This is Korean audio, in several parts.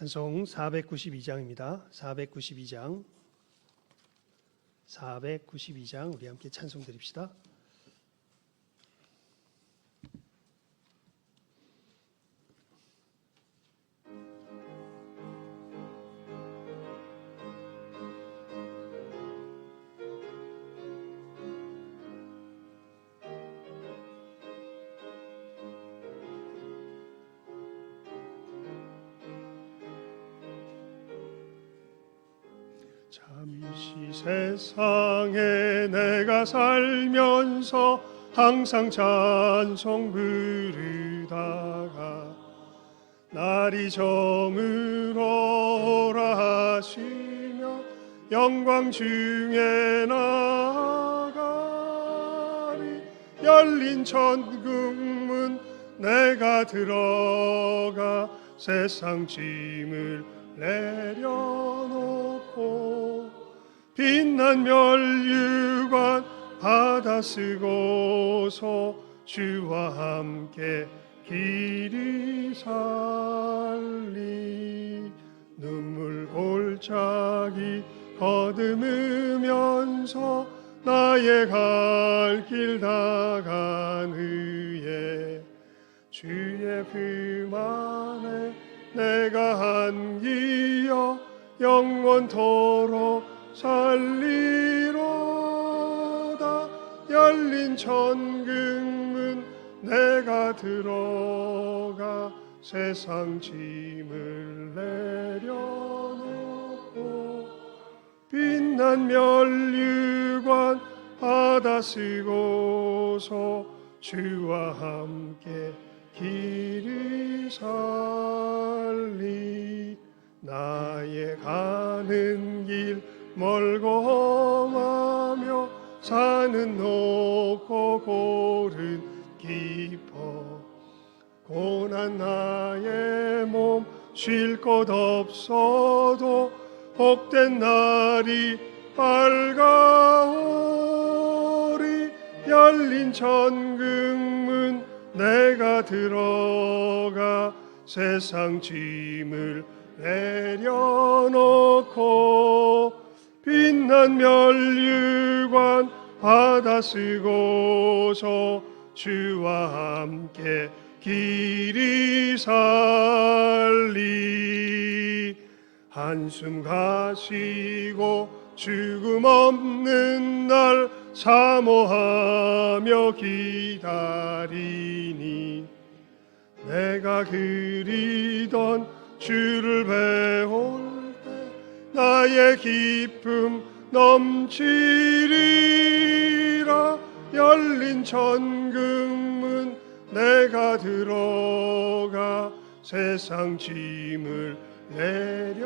찬송 492장입니다. 492장 우리 함께 찬송 드립시다. 잠시 세상에 내가 살면서 항상 찬송 부르다가 날이 저물어라 하시며 영광 중에 나아가리. 열린 천국문 내가 들어가 세상 짐을 내려놓고 빛난 면류관 받아 쓰고서 주와 함께 길이 살리. 눈물 골짜기 거듭으면서 나의 갈 길 다가누에 주의 품 안에 내가 안기어 영원토록 살리로다. 열린 천국문 내가 들어가 세상 짐을 내려놓고 빛난 면류관 받아 쓰고서 주와 함께 길이 살리. 나의 가는 길 멀고 험하며 산은 높고 골은 깊어 고난 나의 몸 쉴 곳 없어도 복된 날이 밝아오리. 열린 천국문 내가 들어가 세상 짐을 내려놓고 빛난 면류관 받아 쓰고서 주와 함께 길이 살리. 한숨 가시고 죽음 없는 날 사모하며 기다리니 내가 그리던 주를 배울 때 나의 기쁨 넘치리라. 열린 천국문 내가 들어가 세상 짐을 내려놓고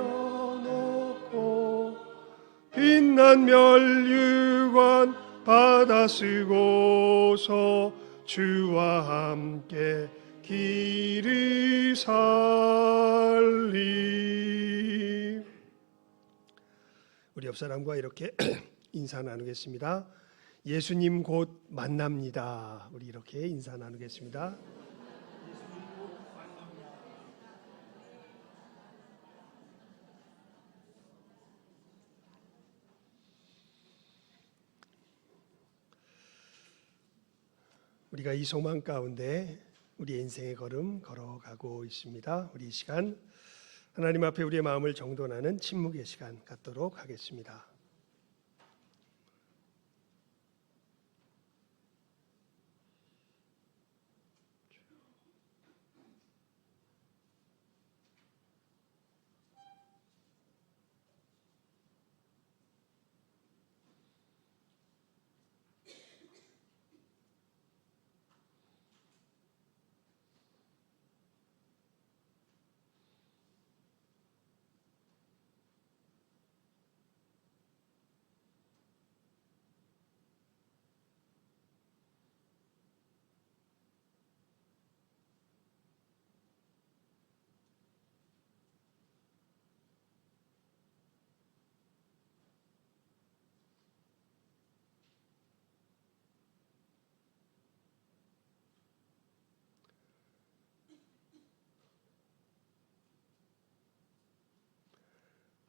빛난 면류관 받아 쓰고서 주와 함께 길이 살리. 우리 옆사람과 이렇게 인사 나누겠습니다. 예수님 곧 만납니다. 우리 이렇게 인사 나누겠습니다. 우리가 이 소망 가운데 우리의 인생의 걸음 걸어가고 있습니다. 우리 이 시간 하나님 앞에 우리의 마음을 정돈하는 침묵의 시간 갖도록 하겠습니다.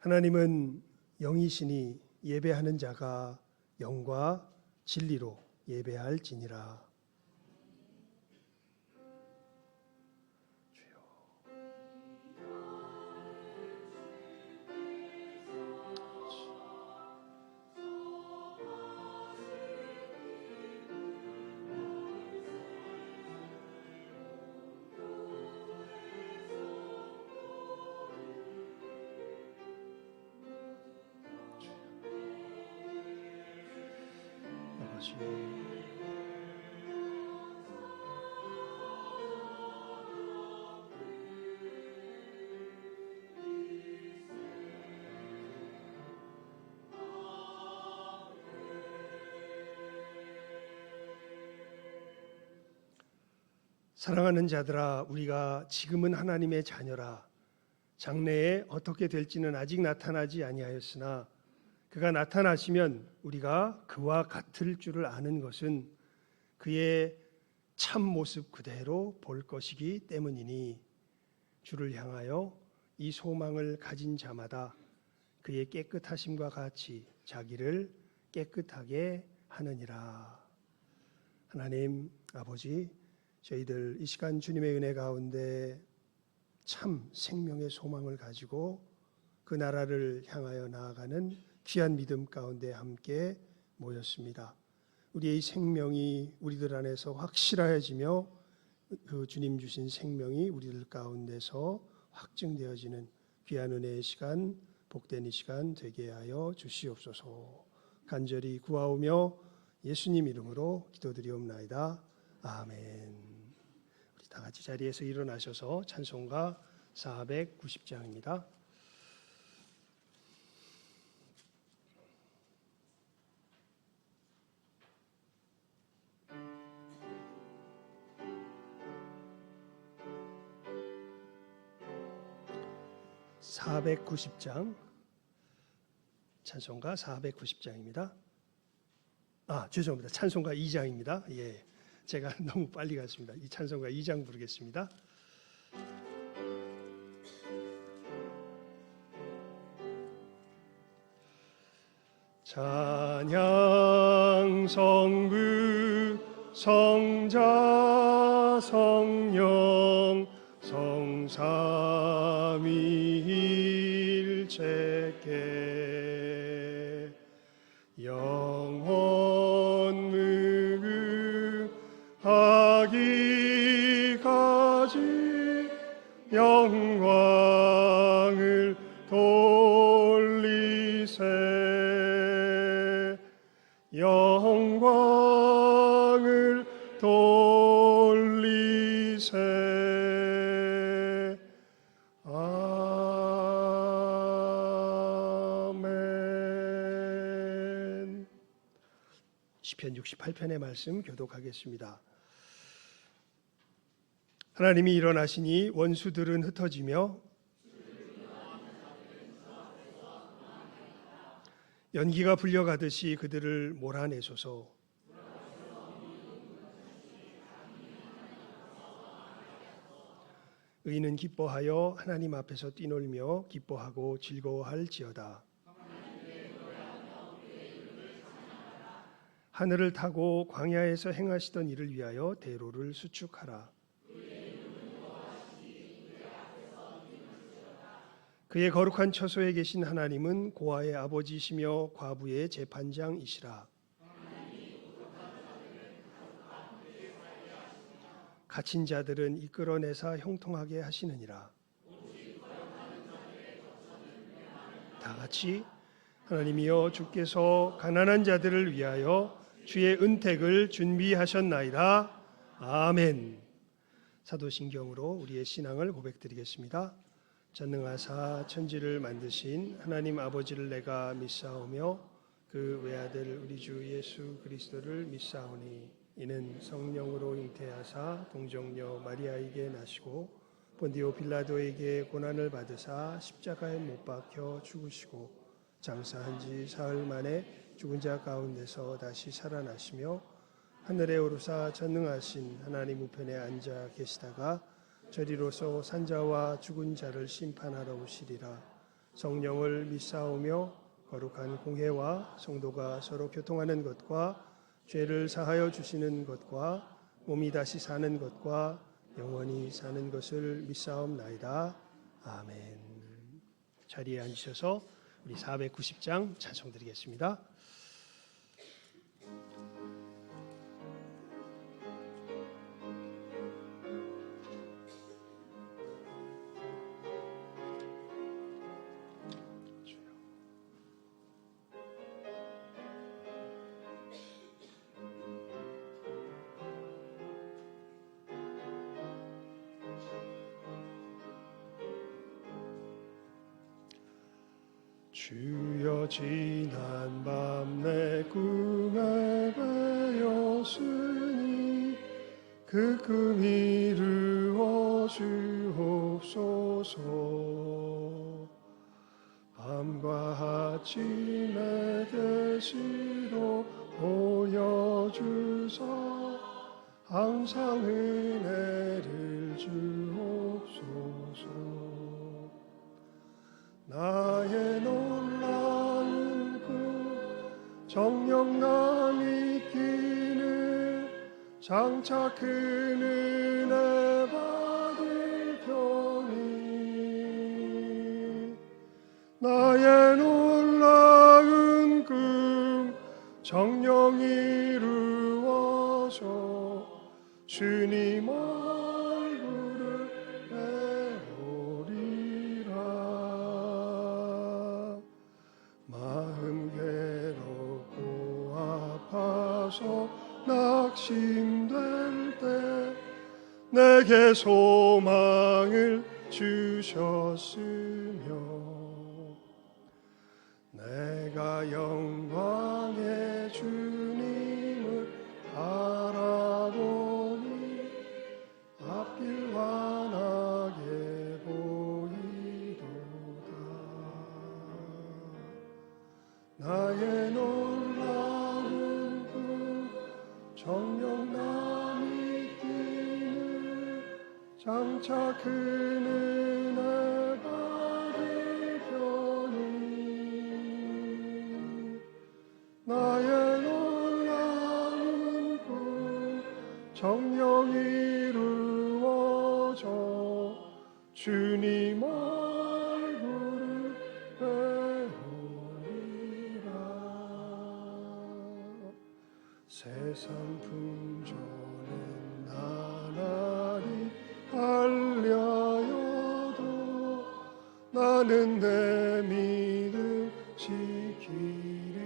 하나님은 영이시니 예배하는 자가 영과 진리로 예배할지니라. 아버지, 사랑하는 자들아, 우리가 지금은 하나님의 자녀라. 장래에 어떻게 될지는 아직 나타나지 아니하였으나 그가 나타나시면 우리가 그와 같을 줄을 아는 것은 그의 참 모습 그대로 볼 것이기 때문이니 주를 향하여 이 소망을 가진 자마다 그의 깨끗하심과 같이 자기를 깨끗하게 하느니라. 하나님 아버지, 저희들 이 시간 주님의 은혜 가운데 참 생명의 소망을 가지고 그 나라를 향하여 나아가는 귀한 믿음 가운데 함께 모였습니다. 우리의 생명이 우리들 안에서 확실해지며 그 주님 주신 생명이 우리들 가운데서 확증되어지는 귀한 은혜의 시간, 복된 이 시간 되게 하여 주시옵소서. 간절히 구하오며 예수님 이름으로 기도드리옵나이다. 아멘. 우리 다 같이 자리에서 일어나셔서 찬송가 490장입니다. (490장) 찬송가 490장입니다. 죄송합니다. 찬송가 2장입니다. 예, 제가 너무 빨리 갔습니다. 이 찬송가 2장 부르겠습니다. 찬양 성부 성자 성령 성삼위일체께 영원 무궁하기까지 영광을 돌리세. 영광을 돌리세. 아멘. 시편 68편의 말씀 교독하겠습니다. 하나님이 일어나시니 원수들은 흩어지며 연기가 불려가듯이 그들을 몰아내소서. 의인은 기뻐하여 하나님 앞에서 뛰놀며 기뻐하고 즐거워할지어다. 하늘을 타고 광야에서 행하시던 일을 위하여 대로를 수축하라. 그의 거룩한 처소에 계신 하나님은 고아의 아버지시며 과부의 재판장이시라. 갇힌 자들은 이끌어내사 형통하게 하시느니라. 다 같이 하나님이여, 주께서 가난한 자들을 위하여 주의 은택을 준비하셨나이다. 아멘. 사도신경으로 우리의 신앙을 고백드리겠습니다. 전능하사 천지를 만드신 하나님 아버지를 내가 믿사오며 그 외아들 우리 주 예수 그리스도를 믿사오니 이는 성령으로 잉태하사 동정녀 마리아에게 나시고 본디오 빌라도에게 고난을 받으사 십자가에 못 박혀 죽으시고 장사한 지 사흘 만에 죽은 자 가운데서 다시 살아나시며 하늘에 오르사 전능하신 하나님 우편에 앉아 계시다가 저리로서 산자와 죽은 자를 심판하러 오시리라. 성령을 믿사오며 거룩한 공회와 성도가 서로 교통하는 것과 죄를 사하여 주시는 것과 몸이 다시 사는 것과 영원히 사는 것을 믿사옵나이다. 아멘. 자리에 앉으셔서 우리 490장 찬송 드리겠습니다. 주여 지난 밤 내 꿈에 배었으니 그 꿈 이루어 주옵소서. 밤과 아침에 계시로 보여주사 항상 은혜를 주옵소서. 나의 놀라운 꿈 정녕 나 믿기는 장차 큰 은혜 받을 편이 나의 놀라운 꿈 정녕 이루어져 주님 얼굴을 배우리라. 마음 괴롭고 아파서 낙심될 때 내게 소망을 주셨으며 내가 영광의 주님을 바라보니 앞길 환하게 보이도다. 나의 놀라운 꿈 정녕 나 믿기는 장차 큰 은혜 받을 편이 나의 놀라운 꿈 정녕 이루어져 주님 얼굴을 배우리라. 세상 풍조는 나날이 달려여도 나는 내 믿음 지키리니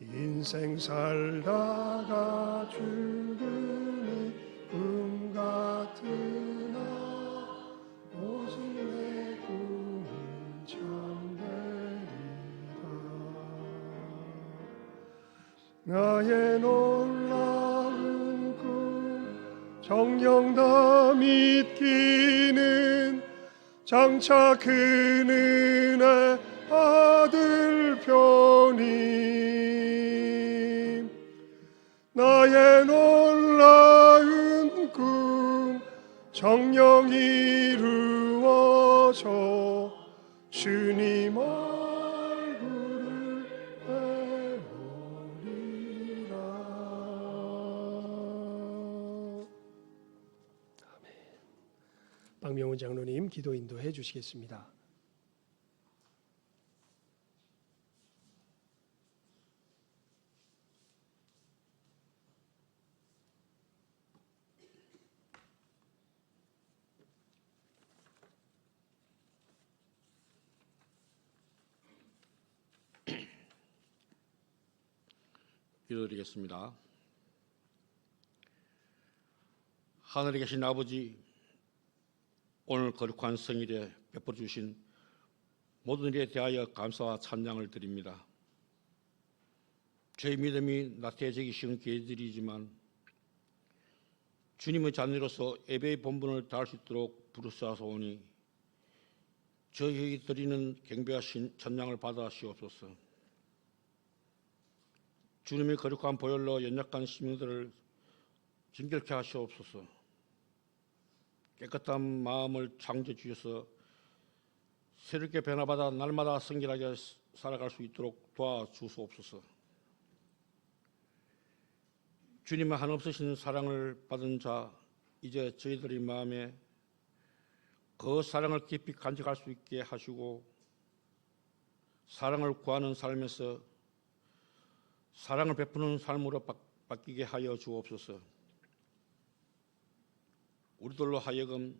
인생 살다가 죽음이 꿈 같으나 오직 내 꿈이 참되리라. 나의 놀라운 꿈 정녕 다 믿기는 장차 큰 은혜 받을 편이 나의 놀라운 꿈 정녕 이루어져 주님 얼굴을 배우리라. 아멘. 박명훈 장로님 기도 인도해 주시겠습니다. 기도드리겠습니다. 하늘에 계신 아버지, 오늘 거룩한 성일에 베풀어 주신 모든 일에 대하여 감사와 찬양을 드립니다. 저희 믿음이 나태해지기 쉬운 기회들이지만 주님의 자녀로서 예배의 본분을 다할 수 있도록 부르사오니 저희에게 드리는 경배하신 찬양을 받아시옵소서. 주님의 거룩한 보혈로 연약한 심령들을 정결케 하시옵소서. 깨끗한 마음을 창조해 주셔서 새롭게 변화받아 날마다 성결하게 살아갈 수 있도록 도와주시옵소서. 주님의 한없으신 사랑을 받은 자, 이제 저희들의 마음에 그 사랑을 깊이 간직할 수 있게 하시고 사랑을 구하는 삶에서 사랑을 베푸는 삶으로 바뀌게 하여 주옵소서. 우리들로 하여금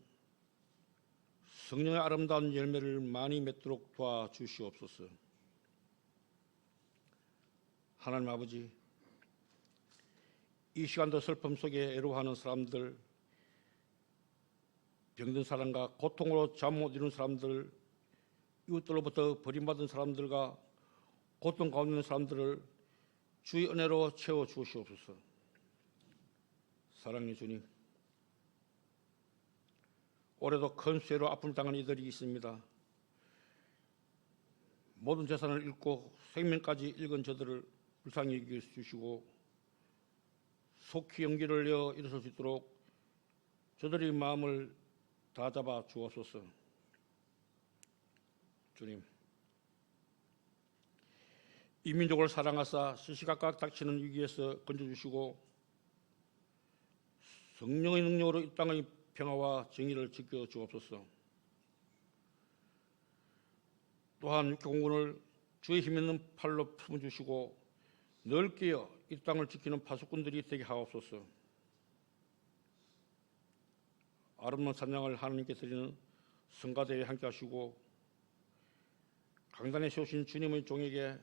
성령의 아름다운 열매를 많이 맺도록 도와주시옵소서. 하나님 아버지, 이 시간도 슬픔 속에 애로워하는 사람들, 병든 사람과 고통으로 잠 못 이루는 사람들, 이웃들로부터 버림받은 사람들과 고통 가운데 있는 사람들을 주의 은혜로 채워 주시옵소서. 사랑의 주님, 올해도 큰 수해로 아픔을 당한 이들이 있습니다. 모든 재산을 잃고 생명까지 잃은 저들을 불쌍히 여겨 주시고 속히 용기를 내어 일어설 수 있도록 저들의 마음을 다잡아 주옵소서. 주님, 이 민족을 사랑하사 시시각각 닥치는 위기에서 건져주시고 성령의 능력으로 이 땅의 평화와 정의를 지켜 주옵소서. 또한 육해공군을 주의 힘있는 팔로 품어주시고 넓게 이 땅을 지키는 파수꾼들이 되게 하옵소서. 아름다운 찬양을 하나님께 드리는 성가대에 함께 하시고 강단에 세우신 주님의 종에게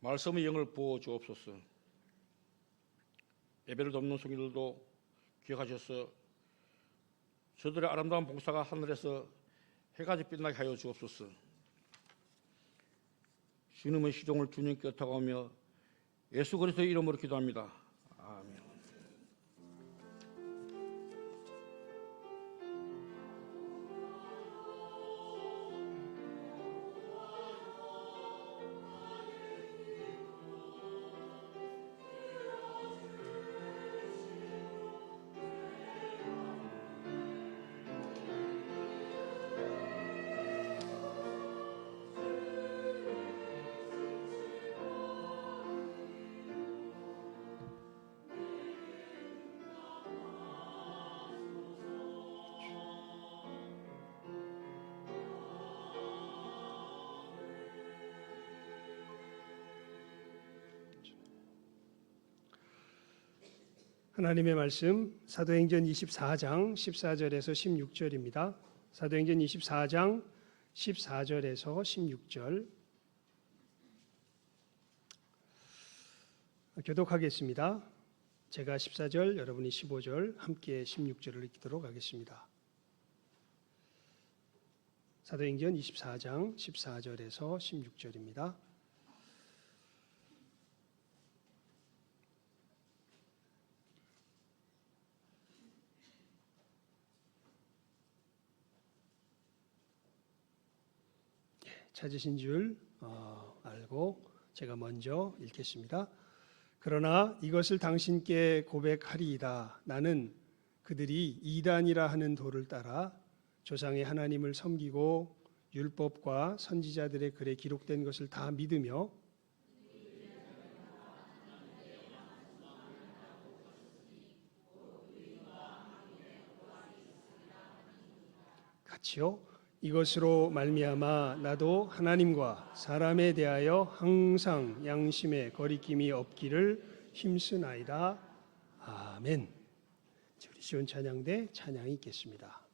말씀의 영을 부어 주옵소서. 예배를 돕는 성도들도 기억하셔서 저들의 아름다운 봉사가 하늘에서 해같이 빛나게 하여 주옵소서. 주님의 시종을 주님께 탁하며 예수 그리스도의 이름으로 기도합니다. 아멘. 하나님의 말씀 사도행전 24장 14절에서 16절입니다. 사도행전 24장 14절에서 16절 교독하겠습니다. 제가 14절, 여러분이 15절, 함께 16절을 읽도록 하겠습니다. 사도행전 24장 14절에서 16절입니다. 찾으신 줄 알고 제가 먼저 읽겠습니다. 그러나 이것을 당신께 고백하리이다. 나는 그들이 이단이라 하는 도를 따라 조상의 하나님을 섬기고 율법과 선지자들의 글에 기록된 것을 다 믿으며 같이요. 이것으로 말미암아 나도 하나님과 사람에 대하여 항상 양심의 거리낌이 없기를 힘쓰나이다. 아멘. 우리 시온 찬양대 찬양이 있겠습니다.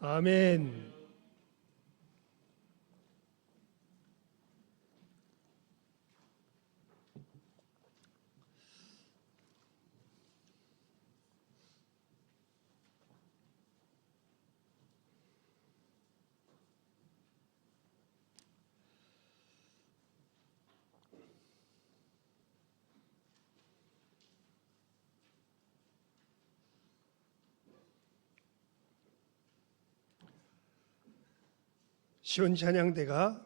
아멘. 시온 찬양대가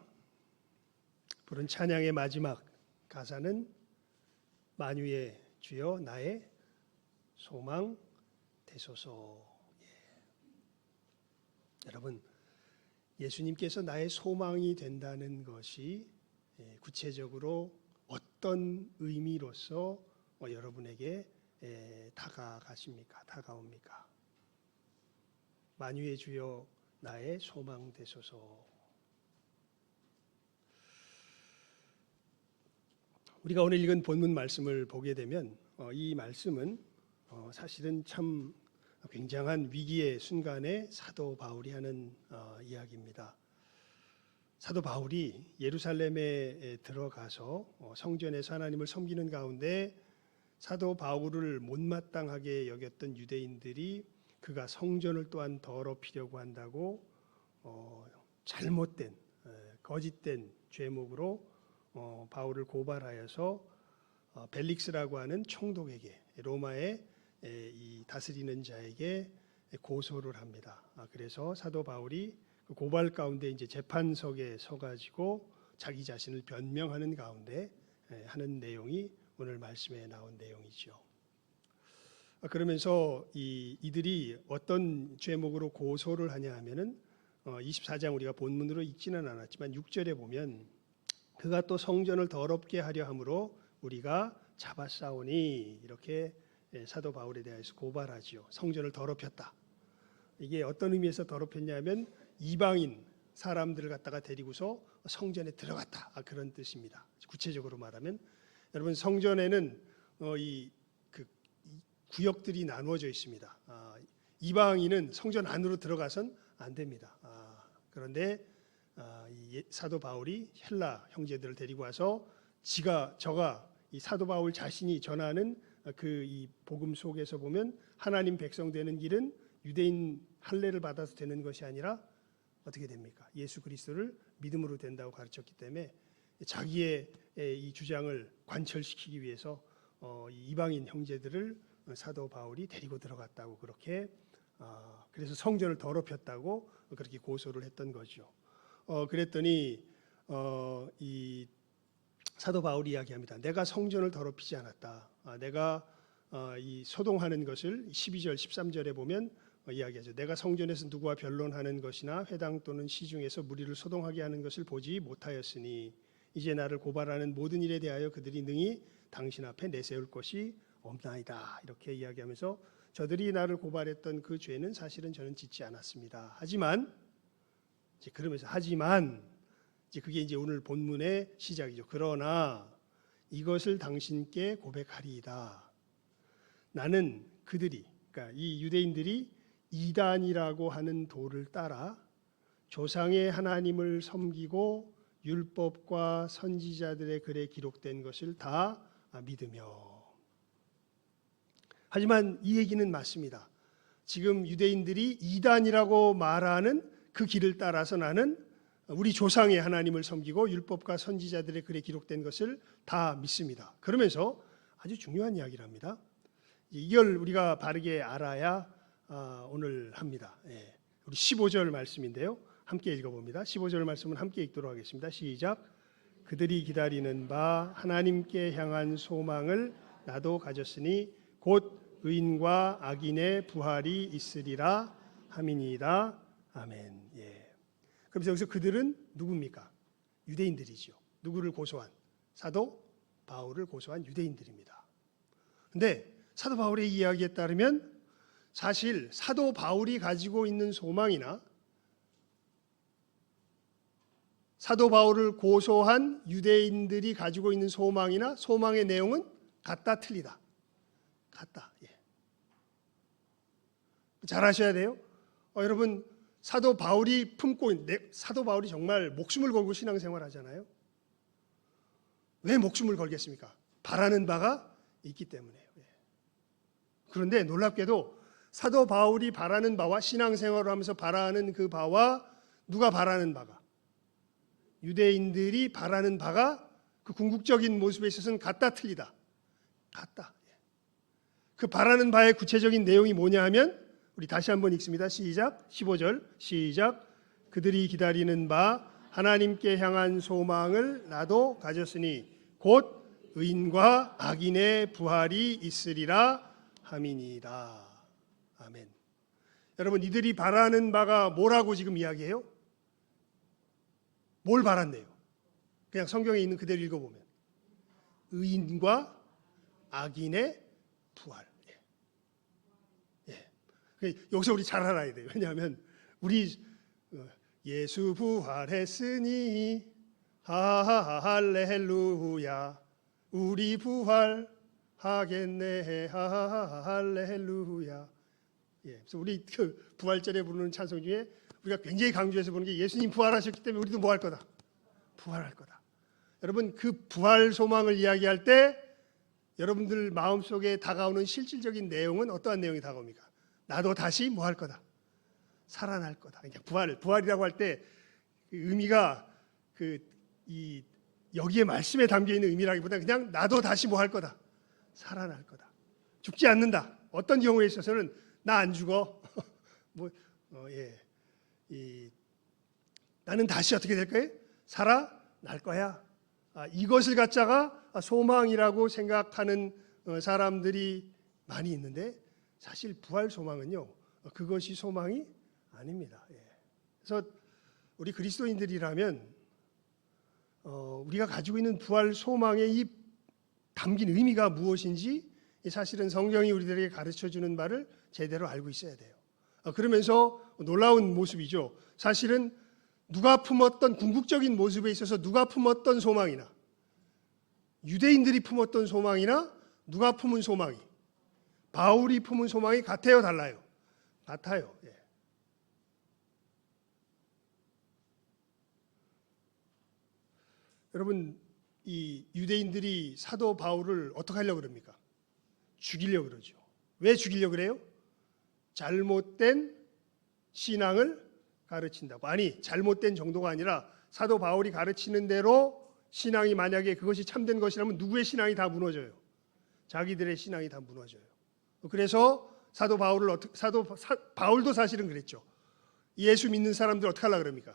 부른 찬양의 마지막 가사는 만유의 주여 나의 소망 되소서. 여러분, 예수님께서 나의 소망이 된다는 것이 구체적으로 어떤 의미로서 여러분에게 다가옵니까? 만유의 주여 나의 소망 되소서. 우리가 오늘 읽은 본문 말씀을 보게 되면 이 말씀은 사실은 참 굉장한 위기의 순간에 사도 바울이 하는 이야기입니다. 사도 바울이 예루살렘에 들어가서 성전에서 하나님을 섬기는 가운데 사도 바울을 못마땅하게 여겼던 유대인들이 그가 성전을 또한 더럽히려고 한다고 잘못된 거짓된 죄목으로 바울을 고발하여서 벨릭스라고 하는 총독에게 로마의 이 다스리는 자에게 고소를 합니다. 그래서 사도 바울이 그 고발 가운데 이제 재판석에 서가지고 자기 자신을 변명하는 가운데 하는 내용이 오늘 말씀에 나온 내용이죠. 그러면서 이들이 어떤 죄목으로 고소를 하냐 하면은 24장 우리가 본문으로 읽지는 않았지만 6절에 보면 그가 또 성전을 더럽게 하려 함으로 우리가 잡아싸우니 이렇게 사도 바울에 대해서 고발하지요. 성전을 더럽혔다. 이게 어떤 의미에서 더럽혔냐면 이방인 사람들을 갖다가 데리고서 성전에 들어갔다. 그런 뜻입니다. 구체적으로 말하면 여러분 성전에는 이 구역들이 나누어져 있습니다. 이방인은 성전 안으로 들어가선 안 됩니다. 그런데 사도 바울이 헬라 형제들을 데리고 와서 저가 이 사도 바울 자신이 전하는 그 이 복음 속에서 보면 하나님 백성 되는 길은 유대인 할례를 받아서 되는 것이 아니라 어떻게 됩니까? 예수 그리스도를 믿음으로 된다고 가르쳤기 때문에 자기의 이 주장을 관철시키기 위해서 이 이방인 형제들을 사도 바울이 데리고 들어갔다고 그렇게 그래서 성전을 더럽혔다고 그렇게 고소를 했던 거죠. 그랬더니 이 사도 바울이 이야기합니다. 내가 성전을 더럽히지 않았다. 내가 이 소동하는 것을 12절 13절에 보면 이야기하죠. 내가 성전에서 누구와 변론하는 것이나 회당 또는 시중에서 무리를 소동하게 하는 것을 보지 못하였으니 이제 나를 고발하는 모든 일에 대하여 그들이 능히 당신 앞에 내세울 것이 없나이다. 이렇게 이야기하면서 저들이 나를 고발했던 그 죄는 사실은 저는 짓지 않았습니다. 하지만 이제 그게 이제 오늘 본문의 시작이죠. 그러나 이것을 당신께 고백하리이다. 나는 그러니까 이 유대인들이 이단이라고 하는 도를 따라 조상의 하나님을 섬기고 율법과 선지자들의 글에 기록된 것을 다 믿으며. 하지만 이 얘기는 맞습니다. 지금 유대인들이 이단이라고 말하는 그 길을 따라서 나는 우리 조상의 하나님을 섬기고 율법과 선지자들의 글에 기록된 것을 다 믿습니다. 그러면서 아주 중요한 이야기를 합니다. 이걸 우리가 바르게 알아야 오늘 합니다. 우리 15절 말씀인데요. 함께 읽어봅니다. 15절 말씀은 함께 읽도록 하겠습니다. 시작. 그들이 기다리는 바 하나님께 향한 소망을 나도 가졌으니 곧 의인과 악인의 부활이 있으리라 함이니이다. 아멘. 그럼 여기서 그들은 누굽니까? 유대인들이죠. 누구를 고소한? 사도 바울을 고소한 유대인들입니다. 그런데 사도 바울의 이야기에 따르면 사실 사도 바울이 가지고 있는 소망이나 사도 바울을 고소한 유대인들이 가지고 있는 소망이나 소망의 내용은 같다 틀리다. 같다. 잘 아셔야 돼요. 여러분 사도 바울이 품고 있는데, 사도 바울이 정말 목숨을 걸고 신앙생활하잖아요. 왜 목숨을 걸겠습니까? 바라는 바가 있기 때문에요. 그런데 놀랍게도 사도 바울이 바라는 바와 신앙생활을 하면서 바라는 그 바와 누가 바라는 바가, 유대인들이 바라는 바가 그 궁극적인 모습에 있어서는 같다 틀리다. 같다. 그 바라는 바의 구체적인 내용이 뭐냐 하면 우리 다시 한번 읽습니다. 시작. 15절 시작. 그들이 기다리는 바 하나님께 향한 소망을 나도 가졌으니 곧 의인과 악인의 부활이 있으리라 함이니이다. 아멘. 여러분, 이들이 바라는 바가 뭐라고 지금 이야기해요? 뭘 바란대요? 그냥 성경에 있는 그대로 읽어보면 의인과 악인의 부활. 여기서 우리 잘 알아야 돼요. 왜냐하면 우리 예수 부활했으니 할렐루야, 우리 부활하겠네 할렐루야. 그래서 우리 그 부활절에 부르는 찬송 중에 우리가 굉장히 강조해서 부르는 게 예수님 부활하셨기 때문에 우리도 뭐 할 거다? 부활할 거다. 여러분, 그 부활 소망을 이야기할 때 여러분들 마음속에 다가오는 실질적인 내용은 어떠한 내용이 다가옵니까? 나도 다시 뭐 할 거다? 살아날 거다. 그러니까 부활이라고 할 때 의미가 여기에 말씀에 담겨 있는 의미라기보다 그냥 나도 다시 뭐 할 거다? 살아날 거다. 죽지 않는다. 어떤 경우에 있어서는 나 안 죽어. 나는 다시 어떻게 될 거예요? 살아날 거야. 이것을 갖다가 소망이라고 생각하는 사람들이 많이 있는데 사실 부활 소망은요, 그것이 소망이 아닙니다. 그래서 우리 그리스도인들이라면 우리가 가지고 있는 부활 소망의 이 담긴 의미가 무엇인지 사실은 성경이 우리들에게 가르쳐주는 바를 제대로 알고 있어야 돼요. 그러면서 놀라운 모습이죠. 사실은 누가 품었던 궁극적인 모습에 있어서 누가 품었던 소망이나 유대인들이 품었던 소망이나 누가 품은 소망이, 바울이 품은 소망이 같아요, 달라요? 같아요. 여러분, 이 유대인들이 사도 바울을 어떻게 하려고 그럽니까? 죽이려고 그러죠. 왜 죽이려고 그래요? 잘못된 신앙을 가르친다고. 아니, 잘못된 정도가 아니라 사도 바울이 가르치는 대로 신앙이 만약에 그것이 참된 것이라면 누구의 신앙이 다 무너져요? 자기들의 신앙이 다 무너져요. 그래서 바울도 사실은 그랬죠. 예수 믿는 사람들 어떻게 하려고 그럽니까?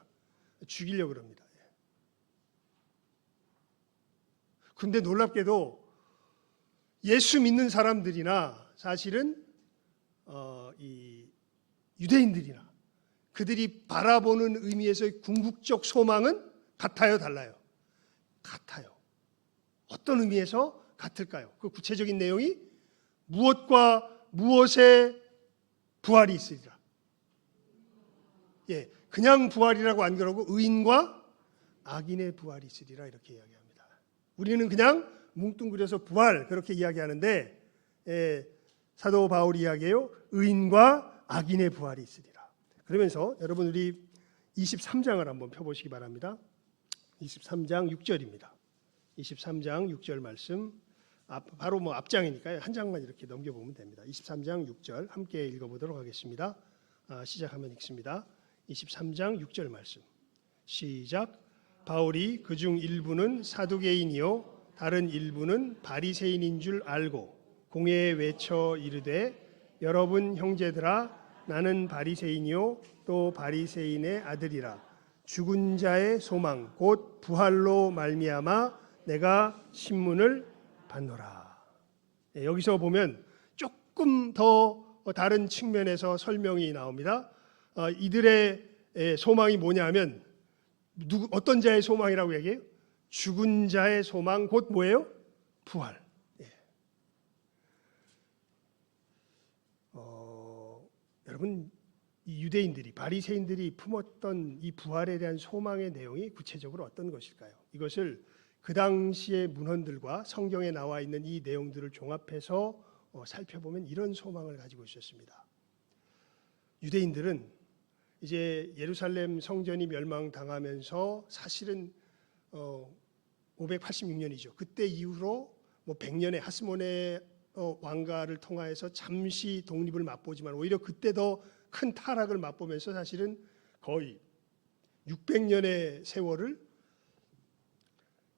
죽이려고 그럽니다. 근데 놀랍게도 예수 믿는 사람들이나 사실은 이 유대인들이나 그들이 바라보는 의미에서의 궁극적 소망은 같아요, 달라요? 같아요. 어떤 의미에서 같을까요? 그 구체적인 내용이 무엇과 무엇의 부활이 있으리라. 그냥 부활이라고 안 그러고 의인과 악인의 부활이 있으리라 이렇게 이야기합니다. 우리는 그냥 뭉뚱그려서 부활 그렇게 이야기하는데 사도 바울이 이야기해요. 의인과 악인의 부활이 있으리라. 그러면서 여러분 우리 23장을 한번 펴보시기 바랍니다. 23장 6절입니다. 23장 6절 말씀, 바로 앞장이니까요. 한 장만 이렇게 넘겨보면 됩니다. 23장 6절 함께 읽어보도록 하겠습니다. 시작하면 읽습니다. 23장 6절 말씀 시작. 바울이 그중 일부는 사두개인이요 다른 일부는 바리새인인 줄 알고 공회에 외쳐 이르되 여러분 형제들아, 나는 바리새인이요 또 바리새인의 아들이라. 죽은 자의 소망 곧 부활로 말미암아 내가 신문을 받노라. 여기서 보면 조금 더 다른 측면에서 설명이 나옵니다. 이들의 소망이 뭐냐면 어떤 자의 소망이라고 얘기해요? 죽은 자의 소망 곧 뭐예요? 부활. 여러분, 이 유대인들이 바리새인들이 품었던 이 부활에 대한 소망의 내용이 구체적으로 어떤 것일까요? 이것을 그 당시의 문헌들과 성경에 나와 있는 이 내용들을 종합해서 살펴보면 이런 소망을 가지고 있었습니다. 유대인들은 이제 예루살렘 성전이 멸망당하면서 사실은 586년이죠. 그때 이후로 뭐 100년의 하스몬의 왕가를 통하여서 잠시 독립을 맛보지만 오히려 그때 더 큰 타락을 맛보면서 사실은 거의 600년의 세월을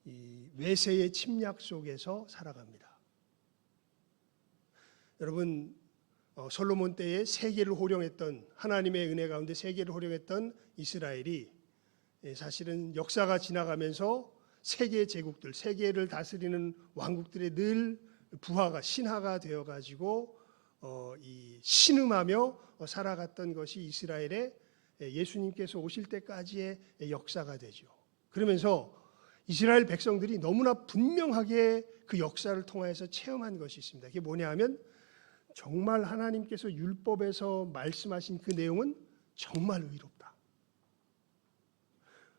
이 외세의 침략 속에서 살아갑니다. 여러분, 솔로몬 때에 세계를 호령했던, 하나님의 은혜 가운데 세계를 호령했던 이스라엘이 사실은 역사가 지나가면서 세계 제국들, 세계를 다스리는 왕국들의 늘 부하가, 신하가 되어가지고 이 신음하며 살아갔던 것이 이스라엘의 예수님께서 오실 때까지의 역사가 되죠. 그러면서 이스라엘 백성들이 너무나 분명하게 그 역사를 통해서 체험한 것이 있습니다. 그게 뭐냐 하면 정말 하나님께서 율법에서 말씀하신 그 내용은 정말 의롭다.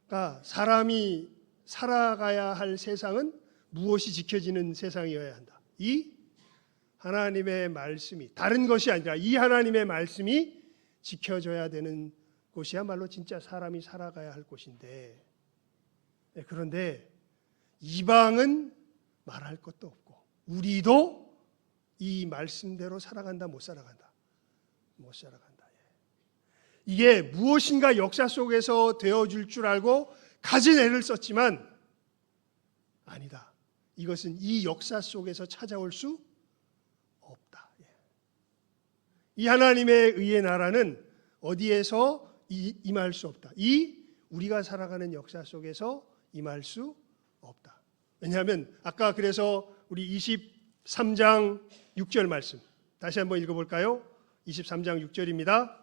그러니까 사람이 살아가야 할 세상은 무엇이 지켜지는 세상이어야 한다. 이 하나님의 말씀이, 다른 것이 아니라 이 하나님의 말씀이 지켜져야 되는 곳이야말로 진짜 사람이 살아가야 할 곳인데, 그런데 이방은 말할 것도 없고 우리도 이 말씀대로 살아간다, 못 살아간다. 못 살아간다. 이게 무엇인가 역사 속에서 되어줄 줄 알고 가진 애를 썼지만 아니다. 이것은 이 역사 속에서 찾아올 수 없다. 이 하나님의 의의 나라는 어디에서 임할 수 없다. 이 우리가 살아가는 역사 속에서 임할 수 없다. 왜냐하면 아까 그래서 우리 23장 6절 말씀 다시 한번 읽어볼까요? 23장 6절입니다.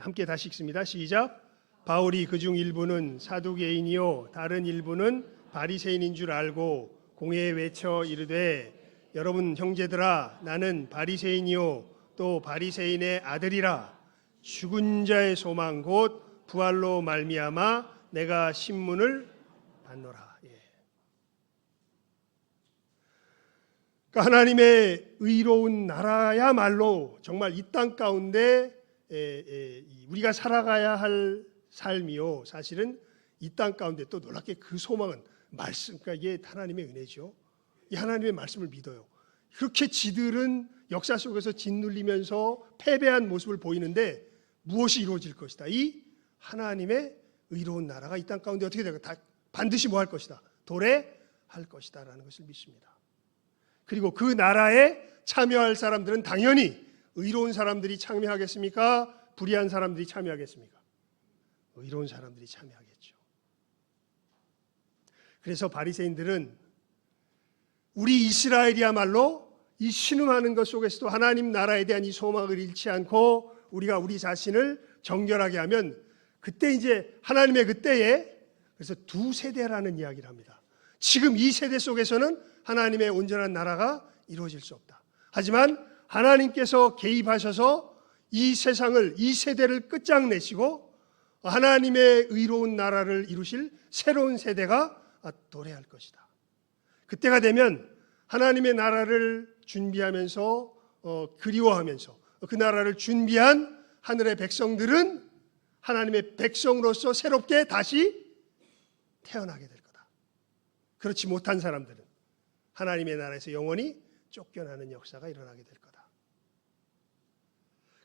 함께 다시 읽습니다. 시작. 바울이 그중 일부는 사두개인이요 다른 일부는 바리새인인 줄 알고 공회에 외쳐 이르되 여러분 형제들아 나는 바리새인이요 또 바리새인의 아들이라 죽은 자의 소망 곧 부활로 말미암아 내가 신문을 받노라. 그러니까 하나님의 의로운 나라야말로 정말 이 땅 가운데 우리가 살아가야 할 삶이요. 사실은 이 땅 가운데 또 놀랍게 그 소망은 말씀, 그러니까 이게 하나님의 은혜죠. 이 하나님의 말씀을 믿어요. 그렇게 지들은 역사 속에서 짓눌리면서 패배한 모습을 보이는데 무엇이 이루어질 것이다. 이 하나님의 의로운 나라가 이 땅 가운데 어떻게 될까? 반드시 뭐 할 것이다. 도래할 것이다라는 것을 믿습니다. 그리고 그 나라에 참여할 사람들은 당연히 의로운 사람들이 참여하겠습니까? 불의한 사람들이 참여하겠습니까? 의로운 사람들이 참여하겠죠. 그래서 바리새인들은 우리 이스라엘이야말로 이 신음하는 것 속에서도 하나님 나라에 대한 이 소망을 잃지 않고 우리가 우리 자신을 정결하게 하면 그때 이제 하나님의 그때에 그래서 두 세대라는 이야기를 합니다. 지금 이 세대 속에서는 하나님의 온전한 나라가 이루어질 수 없다. 하지만 하나님께서 개입하셔서 이 세상을, 이 세대를 끝장내시고 하나님의 의로운 나라를 이루실 새로운 세대가 도래할 것이다. 그때가 되면 하나님의 나라를 준비하면서 그리워하면서 그 나라를 준비한 하늘의 백성들은 하나님의 백성으로서 새롭게 다시 태어나게 될 거다. 그렇지 못한 사람들은 하나님의 나라에서 영원히 쫓겨나는 역사가 일어나게 될 거다.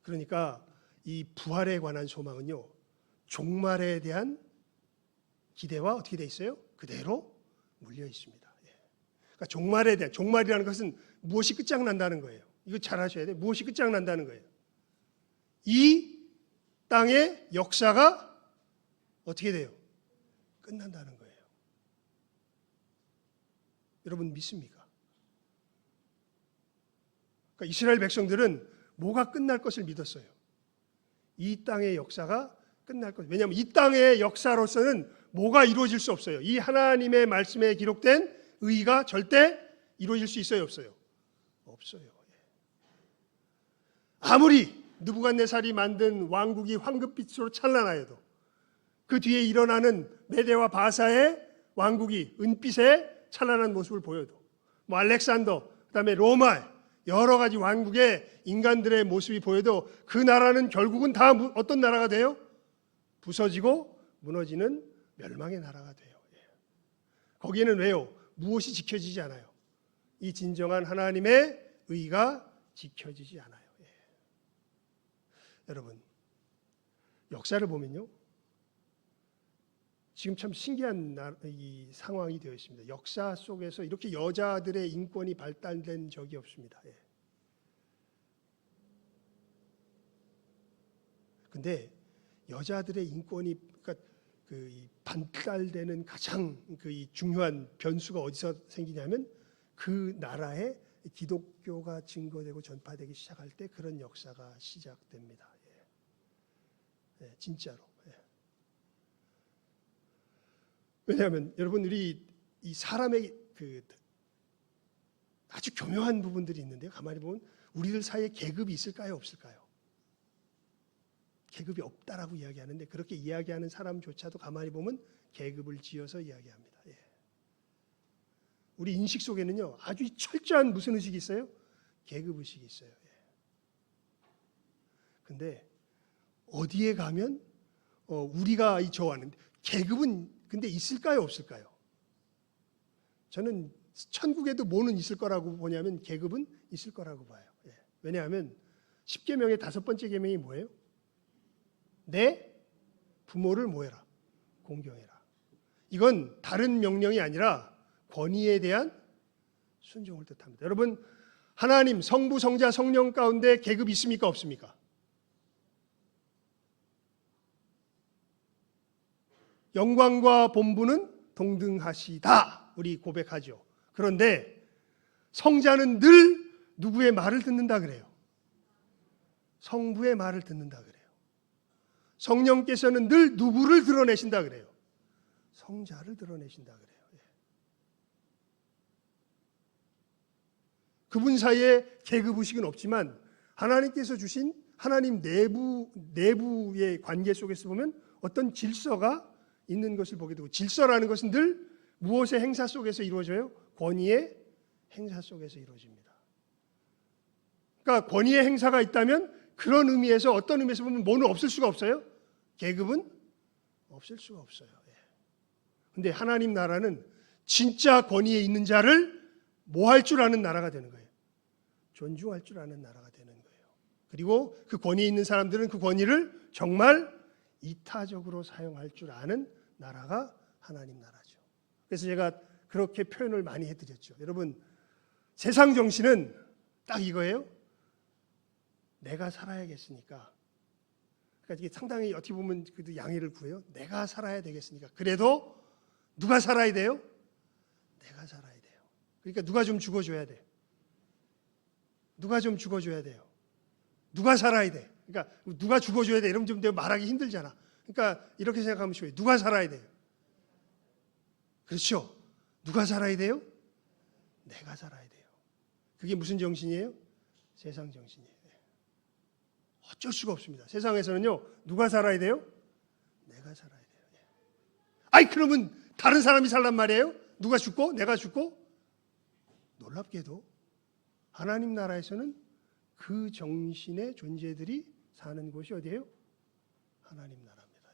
그러니까 이 부활에 관한 소망은요, 종말에 대한 기대와 어떻게 돼 있어요? 그대로 물려 있습니다. 그러니까 종말에 대한, 종말이라는 것은 무엇이 끝장난다는 거예요. 이거 잘 아셔야 돼요. 무엇이 끝장난다는 거예요. 이 땅의 역사가 어떻게 돼요? 끝난다는 거예요. 여러분 믿습니까? 그러니까 이스라엘 백성들은 뭐가 끝날 것을 믿었어요. 이 땅의 역사가 끝날 것. 왜냐하면 이 땅의 역사로서는 뭐가 이루어질 수 없어요. 이 하나님의 말씀에 기록된 의가 절대 이루어질 수 있어요, 없어요? 없어요. 아무리 느부갓네살이 만든 왕국이 황금빛으로 찬란하여도 그 뒤에 일어나는 메대와 바사의 왕국이 은빛의 찬란한 모습을 보여도 뭐 알렉산더, 그다음에 로마 여러 가지 왕국의 인간들의 모습이 보여도 그 나라는 결국은 다 어떤 나라가 돼요? 부서지고 무너지는 멸망의 나라가 돼요. 거기에는 왜요? 무엇이 지켜지지 않아요. 이 진정한 하나님의 의가 지켜지지 않아요. 여러분, 역사를 보면요, 지금 참 신기한 이 상황이 되어 있습니다. 역사 속에서 이렇게 여자들의 인권이 발달된 적이 없습니다. 근데 여자들의 인권이 그 발달되는 가장 그 중요한 변수가 어디서 생기냐면 그 나라에 기독교가 증거되고 전파되기 시작할 때 그런 역사가 시작됩니다. 진짜로. 왜냐하면 여러분, 우리 이 사람의 그 아주 교묘한 부분들이 있는데요. 가만히 보면 우리들 사이에 계급이 있을까요, 없을까요? 계급이 없다라고 이야기하는데 그렇게 이야기하는 사람조차도 가만히 보면 계급을 지어서 이야기합니다. 우리 인식 속에는요, 아주 철저한 무슨 의식이 있어요? 계급 의식이 있어요. 근데 어디에 가면 우리가 좋아하는 계급은 근데 있을까요, 없을까요? 저는 천국에도 뭐는 있을 거라고 보냐면 계급은 있을 거라고 봐요. 왜냐하면 10계명의 5번째 계명이 뭐예요? 내 부모를 뭐해라? 공경해라. 이건 다른 명령이 아니라 권위에 대한 순종을 뜻합니다. 여러분, 하나님 성부, 성자, 성령 가운데 계급 있습니까, 없습니까? 영광과 본부는 동등하시다, 우리 고백하죠. 그런데 성자는 늘 누구의 말을 듣는다 그래요? 성부의 말을 듣는다 그래요. 성령께서는 늘 누구를 드러내신다 그래요? 성자를 드러내신다 그래요. 그분 사이에 계급의식은 없지만 하나님께서 주신 하나님 내부의 관계 속에서 보면 어떤 질서가 있는 것을 보게 되고, 질서라는 것은 늘 무엇의 행사 속에서 이루어져요? 권위의 행사 속에서 이루어집니다. 그러니까 권위의 행사가 있다면 그런 의미에서, 어떤 의미에서 보면 뭐는 없을 수가 없어요? 계급은 없을 수가 없어요. 근데 하나님 나라는 진짜 권위에 있는 자를 뭐 할 줄 아는 나라가 되는 거예요. 존중할 줄 아는 나라가 되는 거예요. 그리고 그 권위에 있는 사람들은 그 권위를 정말 이타적으로 사용할 줄 아는 나라가 하나님 나라죠. 그래서 제가 그렇게 표현을 많이 해드렸죠. 여러분, 세상 정신은 딱 이거예요. 내가 살아야겠으니까. 그러니까 이게 상당히 어떻게 보면 그래도 양해를 구해요. 내가 살아야 되겠으니까. 그래도 누가 살아야 돼요? 내가 살아야 돼요. 그러니까 누가 좀 죽어줘야 돼. 누가 좀 죽어줘야 돼요. 누가 살아야 돼. 그러니까 누가 죽어줘야 돼. 이러면 좀 말하기 힘들잖아. 그러니까 이렇게 생각하면 쉬워요. 누가 살아야 돼요. 그렇죠. 누가 살아야 돼요? 내가 살아야 돼요. 그게 무슨 정신이에요? 세상 정신이에요. 어쩔 수가 없습니다. 세상에서는요, 누가 살아야 돼요? 내가 살아야 돼요. 아이, 그러면 다른 사람이 살란 말이에요? 누가 죽고 내가 죽고? 놀랍게도 하나님 나라에서는 그 정신의 존재들이 사는 곳이 어디예요? 하나님 나라입니다.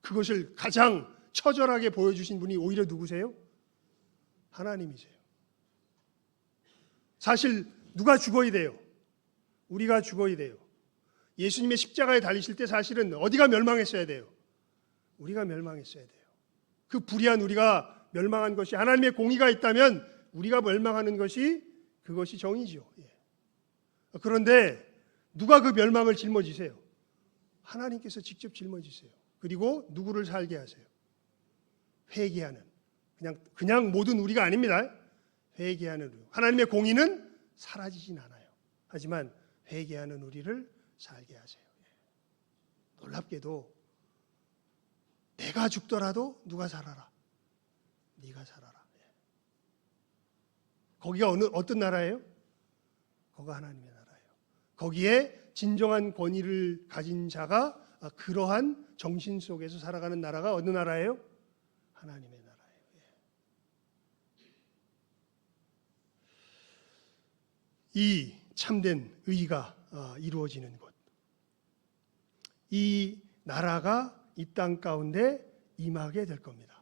그것을 가장 처절하게 보여주신 분이 오히려 누구세요? 하나님이세요. 사실 누가 죽어야 돼요? 우리가 죽어야 돼요. 예수님의 십자가에 달리실 때 사실은 어디가 멸망했어야 돼요? 우리가 멸망했어야 돼요. 그 불의한 우리가 멸망한 것이, 하나님의 공의가 있다면 우리가 멸망하는 것이, 그것이 정의죠. 그런데 누가 그 멸망을 짊어지세요? 하나님께서 직접 짊어지세요. 그리고 누구를 살게 하세요? 회개하는, 그냥 모든 우리가 아닙니다. 회개하는 우리. 하나님의 공의는 사라지진 않아요. 하지만 회개하는 우리를 살게 하세요. 놀랍게도 내가 죽더라도 누가 살아라? 네가 살아라. 거기가 어떤 나라예요? 거기가 하나님의 나라예요. 거기에 진정한 권위를 가진 자가 그러한 정신 속에서 살아가는 나라가 어느 나라예요? 하나님의 나라예요. 이 참된 의가 이루어지는 곳, 이 나라가 이 땅 가운데 임하게 될 겁니다.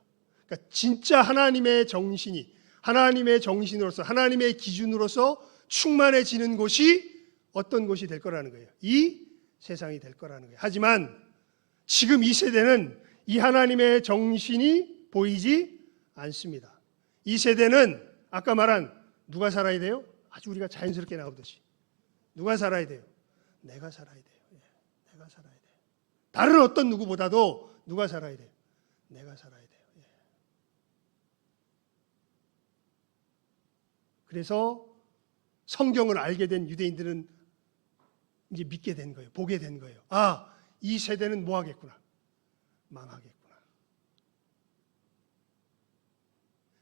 그러니까 진짜 하나님의 정신이, 하나님의 정신으로서, 하나님의 기준으로서 충만해지는 곳이 어떤 곳이 될 거라는 거예요. 이 세상이 될 거라는 거예요. 하지만 지금 이 세대는 이 하나님의 정신이 보이지 않습니다. 이 세대는 아까 말한 누가 살아야 돼요? 아주 우리가 자연스럽게 나오듯이 누가 살아야 돼요? 내가 살아야 돼요. 내가 살아야 돼요. 다른 어떤 누구보다도 누가 살아야 돼요? 내가 살아야 돼요. 그래서 성경을 알게 된 유대인들은 이제 믿게 된 거예요. 보게 된 거예요. 아, 이 세대는 뭐 하겠구나? 망하겠구나.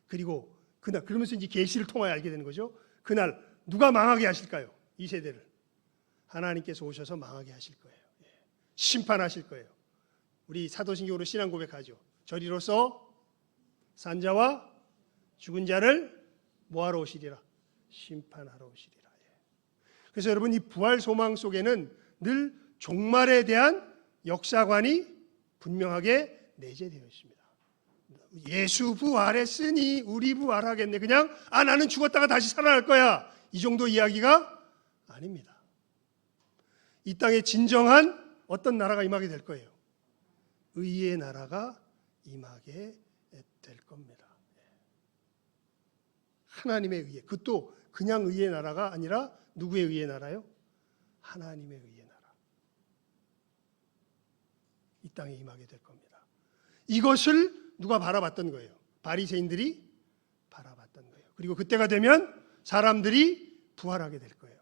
그리고 그날, 그러면서 이제 계시를 통하여 알게 되는 거죠. 그날 누가 망하게 하실까요? 이 세대를 하나님께서 오셔서 망하게 하실 거예요. 심판하실 거예요. 우리 사도신경으로 신앙 고백하죠. 저리로서 산자와 죽은 자를 뭐하러 오시리라? 심판하러 오시리라. 그래서 여러분, 이 부활 소망 속에는 늘 종말에 대한 역사관이 분명하게 내재되어 있습니다. 예수 부활했으니 우리 부활하겠네. 그냥 나는 죽었다가 다시 살아날 거야, 이 정도 이야기가 아닙니다. 이 땅에 진정한 어떤 나라가 임하게 될 거예요. 의의 나라가 임하게 될 겁니다. 하나님의 의의, 그것도 그냥 의의 나라가 아니라 누구의 의의 나라요? 하나님의 의의 나라. 이 땅에 임하게 될 겁니다. 이것을 누가 바라봤던 거예요? 바리새인들이 바라봤던 거예요. 그리고 그때가 되면 사람들이 부활하게 될 거예요.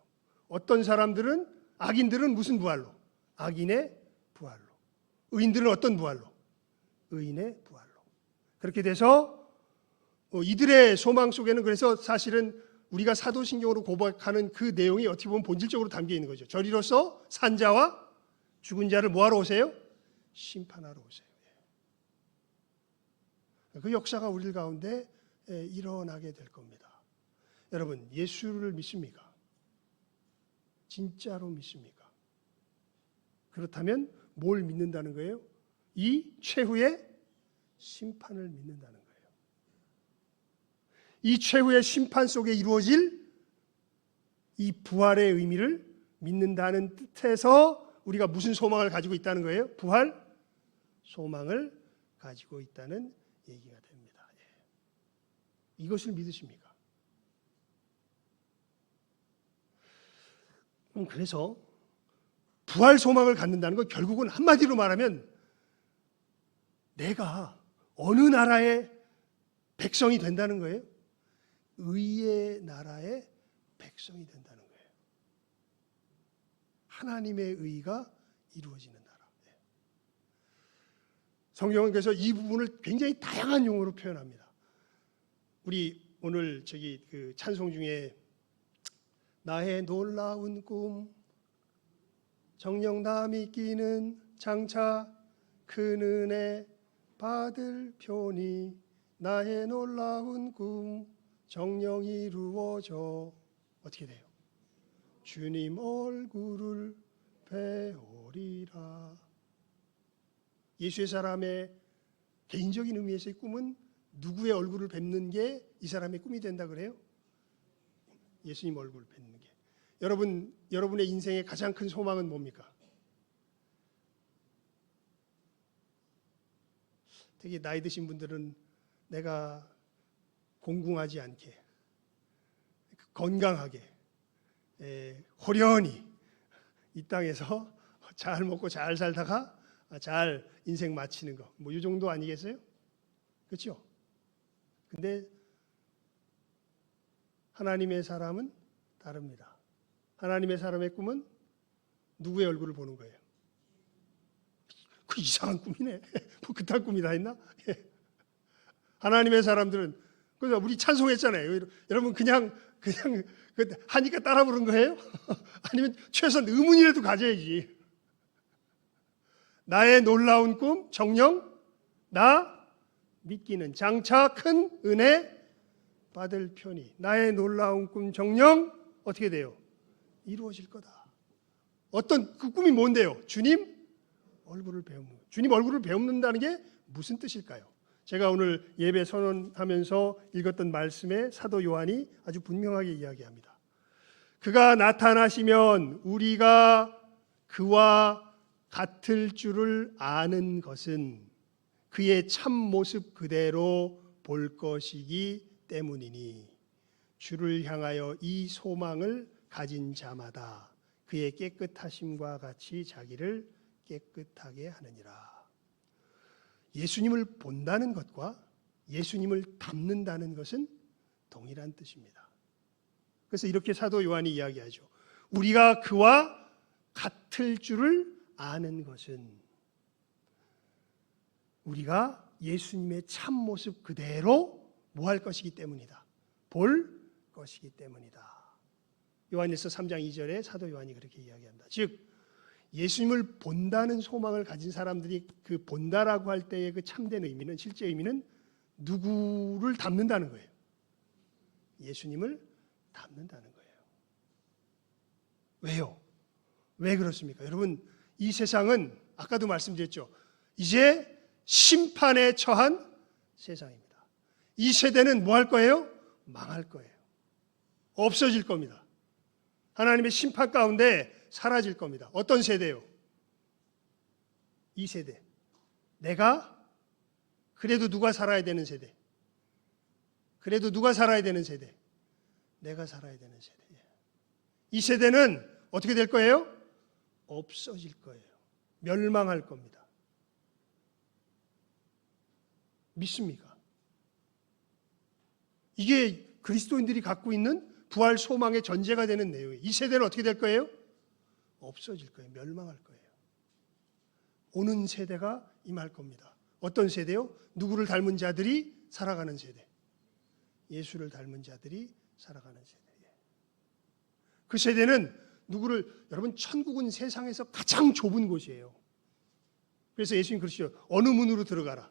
어떤 사람들은, 악인들은 무슨 부활로? 악인의 부활로. 의인들은 어떤 부활로? 의인의 부활로. 그렇게 돼서 이들의 소망 속에는, 그래서 사실은 우리가 사도신경으로 고백하는 그 내용이 어떻게 보면 본질적으로 담겨 있는 거죠. 저리로서 산자와 죽은 자를 뭐하러 오세요? 심판하러 오세요. 그 역사가 우리 가운데 일어나게 될 겁니다. 여러분, 예수를 믿습니까? 진짜로 믿습니까? 그렇다면 뭘 믿는다는 거예요? 이 최후의 심판을 믿는다는 거예요. 이 최후의 심판 속에 이루어질 이 부활의 의미를 믿는다는 뜻에서 우리가 무슨 소망을 가지고 있다는 거예요? 부활 소망을 가지고 있다는 얘기가 됩니다. 이것을 믿으십니까? 그래서 부활 소망을 갖는다는 건 결국은 한마디로 말하면 내가 어느 나라의 백성이 된다는 거예요? 의의 나라의 백성이 된다는 거예요. 하나님의 의가 이루어지는 나라. 성경은 그래서 이 부분을 굉장히 다양한 용어로 표현합니다. 우리 오늘 그 찬송 중에 나의 놀라운 꿈 정녕 나 믿기는 장차 큰 은혜 받을 표니 나의 놀라운 꿈 정녕 이루어져. 어떻게 돼요? 주님 얼굴을 배우리라. 예수의 사람의 개인적인 의미에서의 꿈은 누구의 얼굴을 뵙는 게 이 사람의 꿈이 된다 그래요? 예수님 얼굴을 뵙는 게. 여러분의 인생의 가장 큰 소망은 뭡니까? 되게 나이 드신 분들은 내가 공궁하지 않게 건강하게 호련히 이 땅에서 잘 먹고 잘 살다가 잘 인생 마치는 거, 뭐 이 정도 아니겠어요? 그렇죠? 근데 하나님의 사람은 다릅니다. 하나님의 사람의 꿈은 누구의 얼굴을 보는 거예요? 그 이상한 꿈이네. 뭐 그딴 꿈이 다 있나? 하나님의 사람들은, 그래서 우리 찬송했잖아요. 여러분 그냥 하니까 따라 부른 거예요? 아니면 최소한 의문이라도 가져야지. 나의 놀라운 꿈 정녕 나 믿기는 장차 큰 은혜 받을 편이. 나의 놀라운 꿈 정녕 어떻게 돼요? 이루어질 거다. 어떤 그 꿈이 뭔데요? 주님 얼굴을 배우는 거예요. 주님 얼굴을 배운다는 게 무슨 뜻일까요? 제가 오늘 예배 선언하면서 읽었던 말씀에 사도 요한이 아주 분명하게 이야기합니다. 그가 나타나시면 우리가 그와 같을 줄을 아는 것은 그의 참 모습 그대로 볼 것이기 때문이니 주를 향하여 이 소망을 가진 자마다 그의 깨끗하심과 같이 자기를 깨끗하게 하느니라. 예수님을 본다는 것과 예수님을 닮는다는 것은 동일한 뜻입니다. 그래서 이렇게 사도 요한이 이야기하죠. 우리가 그와 같을 줄을 아는 것은 우리가 예수님의 참 모습 그대로 뭐 할 것이기 때문이다. 볼 것이기 때문이다. 요한일서 3장 2절에 사도 요한이 그렇게 이야기합니다. 즉 예수님을 본다는 소망을 가진 사람들이 그 본다라고 할 때의 그 참된 의미는, 실제 의미는 누구를 닮는다는 거예요. 예수님을 닮는다는 거예요. 왜요? 왜 그렇습니까? 여러분, 이 세상은 아까도 말씀드렸죠. 이제 심판에 처한 세상입니다. 이 세대는 뭐 할 거예요? 망할 거예요. 없어질 겁니다. 하나님의 심판 가운데 사라질 겁니다. 어떤 세대요? 이 세대. 내가 그래도 누가 살아야 되는 세대. 그래도 누가 살아야 되는 세대. 내가 살아야 되는 세대. 이 세대는 어떻게 될 거예요? 없어질 거예요. 멸망할 겁니다. 믿습니까? 이게 그리스도인들이 갖고 있는 부활 소망의 전제가 되는 내용이에요. 이 세대는 어떻게 될 거예요? 없어질 거예요. 멸망할 거예요. 오는 세대가 임할 겁니다. 어떤 세대요? 누구를 닮은 자들이 살아가는 세대. 예수를 닮은 자들이 살아가는 세대. 그 세대는 누구를, 여러분, 천국은 세상에서 가장 좁은 곳이에요. 그래서 예수님 그러시죠. 어느 문으로 들어가라.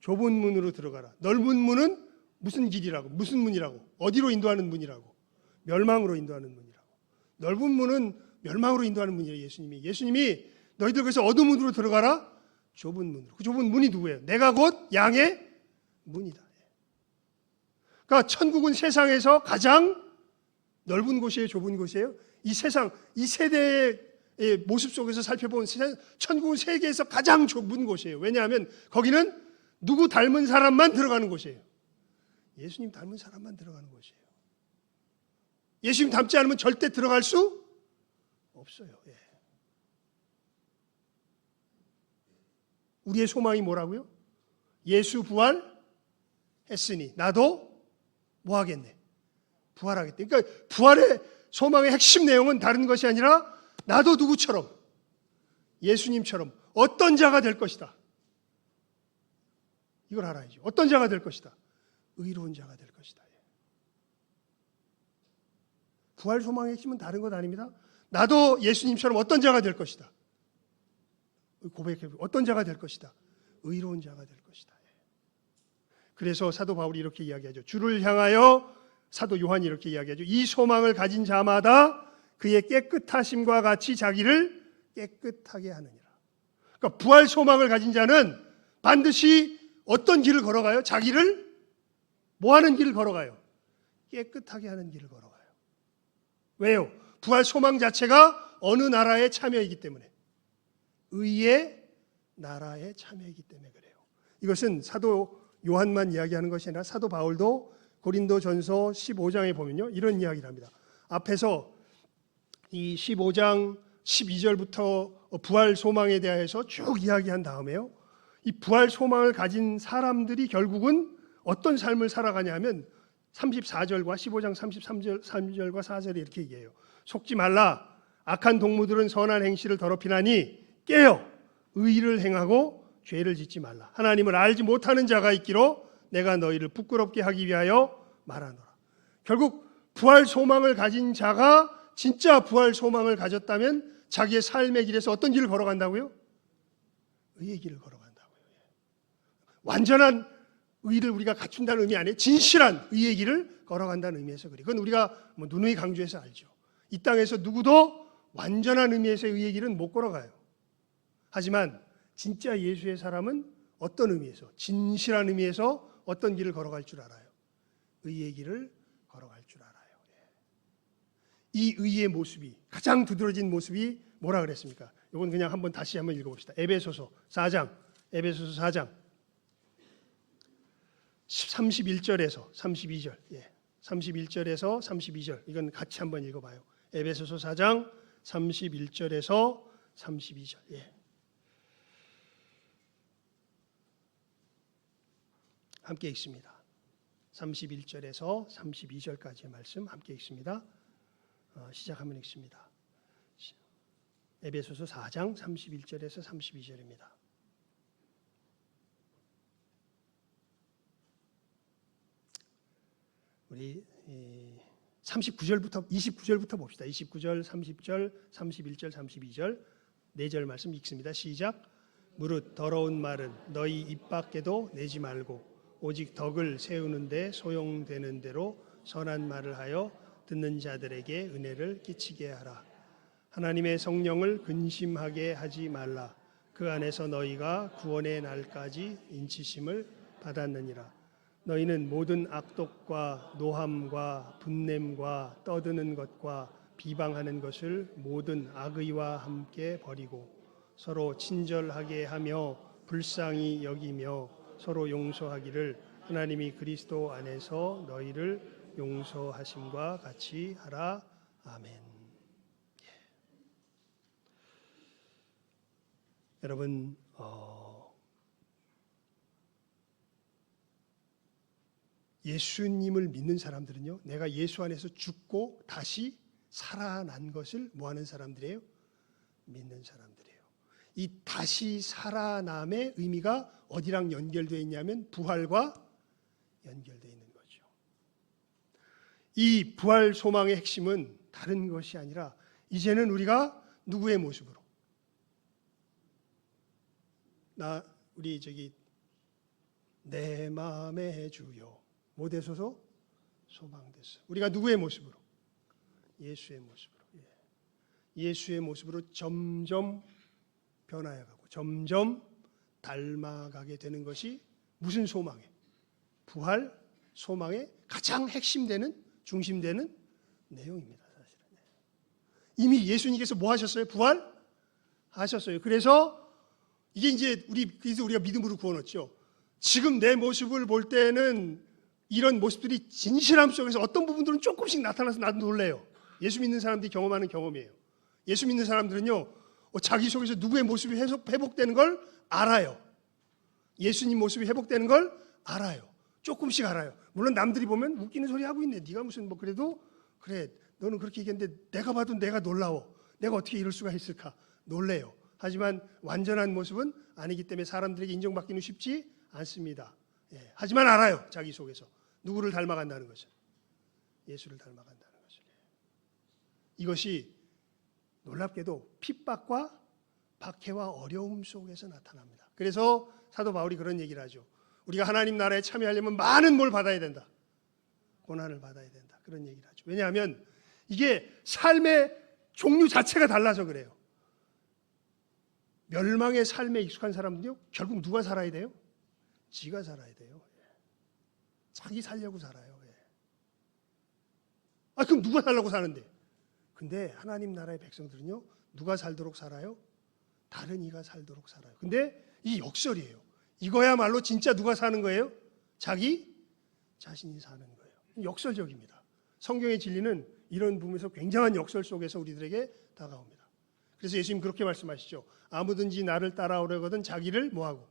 좁은 문으로 들어가라. 넓은 문은 무슨 길이라고? 무슨 문이라고? 어디로 인도하는 문이라고? 멸망으로 인도하는 문이라고. 넓은 문은 멸망으로 인도하는 문이에요. 예수님이 너희들 그래서 어느 문으로 들어가라? 좁은 문으로. 그 좁은 문이 누구예요? 내가 곧 양의 문이다. 그러니까 천국은 세상에서 가장 넓은 곳이에요, 좁은 곳이에요? 이 세상, 이 세대의 모습 속에서 살펴본 천국은 세계에서 가장 좁은 곳이에요. 왜냐하면 거기는 누구 닮은 사람만 들어가는 곳이에요. 예수님 닮은 사람만 들어가는 곳이에요. 예수님 닮지 않으면 절대 들어갈 수 없어요. 예. 우리의 소망이 뭐라고요? 예수 부활했으니 나도 뭐 하겠네? 부활하겠다. 그러니까 부활의 소망의 핵심 내용은 다른 것이 아니라 나도 누구처럼, 예수님처럼 어떤 자가 될 것이다. 이걸 알아야죠. 어떤 자가 될 것이다. 의로운 자가 될 것이다. 부활 소망의 핵심은 다른 것 아닙니다. 나도 예수님처럼 어떤 자가 될 것이다. 고백해. 어떤 자가 될 것이다. 의로운 자가 될 것이다. 그래서 사도 바울이 이렇게 이야기하죠. 주를 향하여, 사도 요한이 이렇게 이야기하죠. 이 소망을 가진 자마다 그의 깨끗하심과 같이 자기를 깨끗하게 하느니라. 그러니까 부활 소망을 가진 자는 반드시 어떤 길을 걸어가요? 자기를 뭐 하는 길을 걸어가요? 깨끗하게 하는 길을 걸어가요. 왜요? 부활 소망 자체가 어느 나라의 참여이기 때문에, 의의 나라의 참여이기 때문에 그래요. 이것은 사도 요한만 이야기하는 것이 아니라 사도 바울도 고린도전서 15장에 보면요, 이런 이야기를 합니다. 앞에서 이 15장 12절부터 부활 소망에 대해서 쭉 이야기한 다음에요, 이 부활 소망을 가진 사람들이 결국은 어떤 삶을 살아가냐 하면 34절과 15장 33절과 4절에 이렇게 얘기해요. 속지 말라. 악한 동무들은 선한 행실을 더럽히나니 깨어 의를 행하고 죄를 짓지 말라. 하나님을 알지 못하는 자가 있기로 내가 너희를 부끄럽게 하기 위하여 말하노라. 결국 부활 소망을 가진 자가 진짜 부활 소망을 가졌다면 자기의 삶의 길에서 어떤 길을 걸어간다고요? 의의 길을 걸어간다고요. 완전한 의를 우리가 갖춘다는 의미 아니에요. 진실한 의의 길을 걸어간다는 의미에서 그래. 그건 우리가 뭐 누누이 강조해서 알죠. 이 땅에서 누구도 완전한 의미에서의 의의 길은 못 걸어가요. 하지만 진짜 예수의 사람은 어떤 의미에서, 진실한 의미에서 어떤 길을 걸어갈 줄 알아요. 의의 길을 걸어갈 줄 알아요. 이 의의 모습이, 가장 두드러진 모습이 뭐라 그랬습니까? 이건 그냥 다시 한번 읽어봅시다. 에베소서 4장 31절에서 32절, 31절에서 32절, 이건 같이 한번 읽어봐요. 에베소서 4장 31절에서 32절. 함께 읽습니다. 31절에서 32절까지의 말씀 함께 읽습니다. 시작하면 읽습니다. 에베소서 4장 31절에서 32절입니다. 우리 29절부터 봅시다. 29절, 30절, 31절, 32절 4절 말씀 읽습니다. 시작. 무릇 더러운 말은 너희 입 밖에도 내지 말고 오직 덕을 세우는데 소용되는 대로 선한 말을 하여 듣는 자들에게 은혜를 끼치게 하라. 하나님의 성령을 근심하게 하지 말라. 그 안에서 너희가 구원의 날까지 인치심을 받았느니라. 너희는 모든 악독과 노함과 분냄과 떠드는 것과 비방하는 것을 모든 악의와 함께 버리고 서로 친절하게 하며 불쌍히 여기며 서로 용서하기를 하나님이 그리스도 안에서 너희를 용서하심과 같이 하라. 아멘. 여러분, 예수님을 믿는 사람들은요, 내가 예수 안에서 죽고 다시 살아난 것을 뭐하는 사람들이에요? 믿는 사람들이에요. 이 다시 살아남의 의미가 어디랑 연결되어 있냐면 부활과 연결되어 있는 거죠. 이 부활 소망의 핵심은 다른 것이 아니라 이제는 우리가 누구의 모습으로? 내 마음의 주여 뭐 되소서? 소망되소. 우리가 누구의 모습으로? 예수의 모습으로. 예수의 모습으로 점점 변화해가고 점점 닮아가게 되는 것이 무슨 소망에? 부활 소망의 가장 핵심되는, 중심되는 내용입니다. 사실은. 이미 예수님께서 뭐 하셨어요? 부활 하셨어요. 그래서 이게 이제 그래서 우리가 믿음으로 구원 얻죠. 지금 내 모습을 볼 때는 이런 모습들이 진실함 속에서 어떤 부분들은 조금씩 나타나서 나도 놀래요. 예수 믿는 사람들이 경험하는 경험이에요. 예수 믿는 사람들은요, 자기 속에서 누구의 모습이 회복되는 걸 알아요. 예수님 모습이 회복되는 걸 알아요. 조금씩 알아요. 물론 남들이 보면 웃기는 소리 하고 있네. 네가 무슨 뭐 그래도 그래. 너는 그렇게 얘기했는데 내가 봐도 내가 놀라워. 내가 어떻게 이럴 수가 있을까? 놀래요. 하지만 완전한 모습은 아니기 때문에 사람들에게 인정받기는 쉽지 않습니다. 하지만 알아요. 자기 속에서 누구를 닮아간다는 것을, 예수를 닮아간다는 것을. 이것이 놀랍게도 핍박과 박해와 어려움 속에서 나타납니다. 그래서 사도 바울이 그런 얘기를 하죠. 우리가 하나님 나라에 참여하려면 많은 뭘 받아야 된다. 고난을 받아야 된다. 그런 얘기를 하죠. 왜냐하면 이게 삶의 종류 자체가 달라서 그래요. 멸망의 삶에 익숙한 사람들요, 결국 누가 살아야 돼요? 지가 살아야 돼요. 자기 살려고 살아요. 그럼 누가 살려고 사는데? 근데 하나님 나라의 백성들은요, 누가 살도록 살아요? 다른 이가 살도록 살아요. 근데 이 역설이에요. 이거야말로 진짜 누가 사는 거예요? 자기 자신이 사는 거예요. 역설적입니다. 성경의 진리는 이런 부분에서 굉장한 역설 속에서 우리들에게 다가옵니다. 그래서 예수님 그렇게 말씀하시죠. 아무든지 나를 따라오려거든 자기를 뭐하고?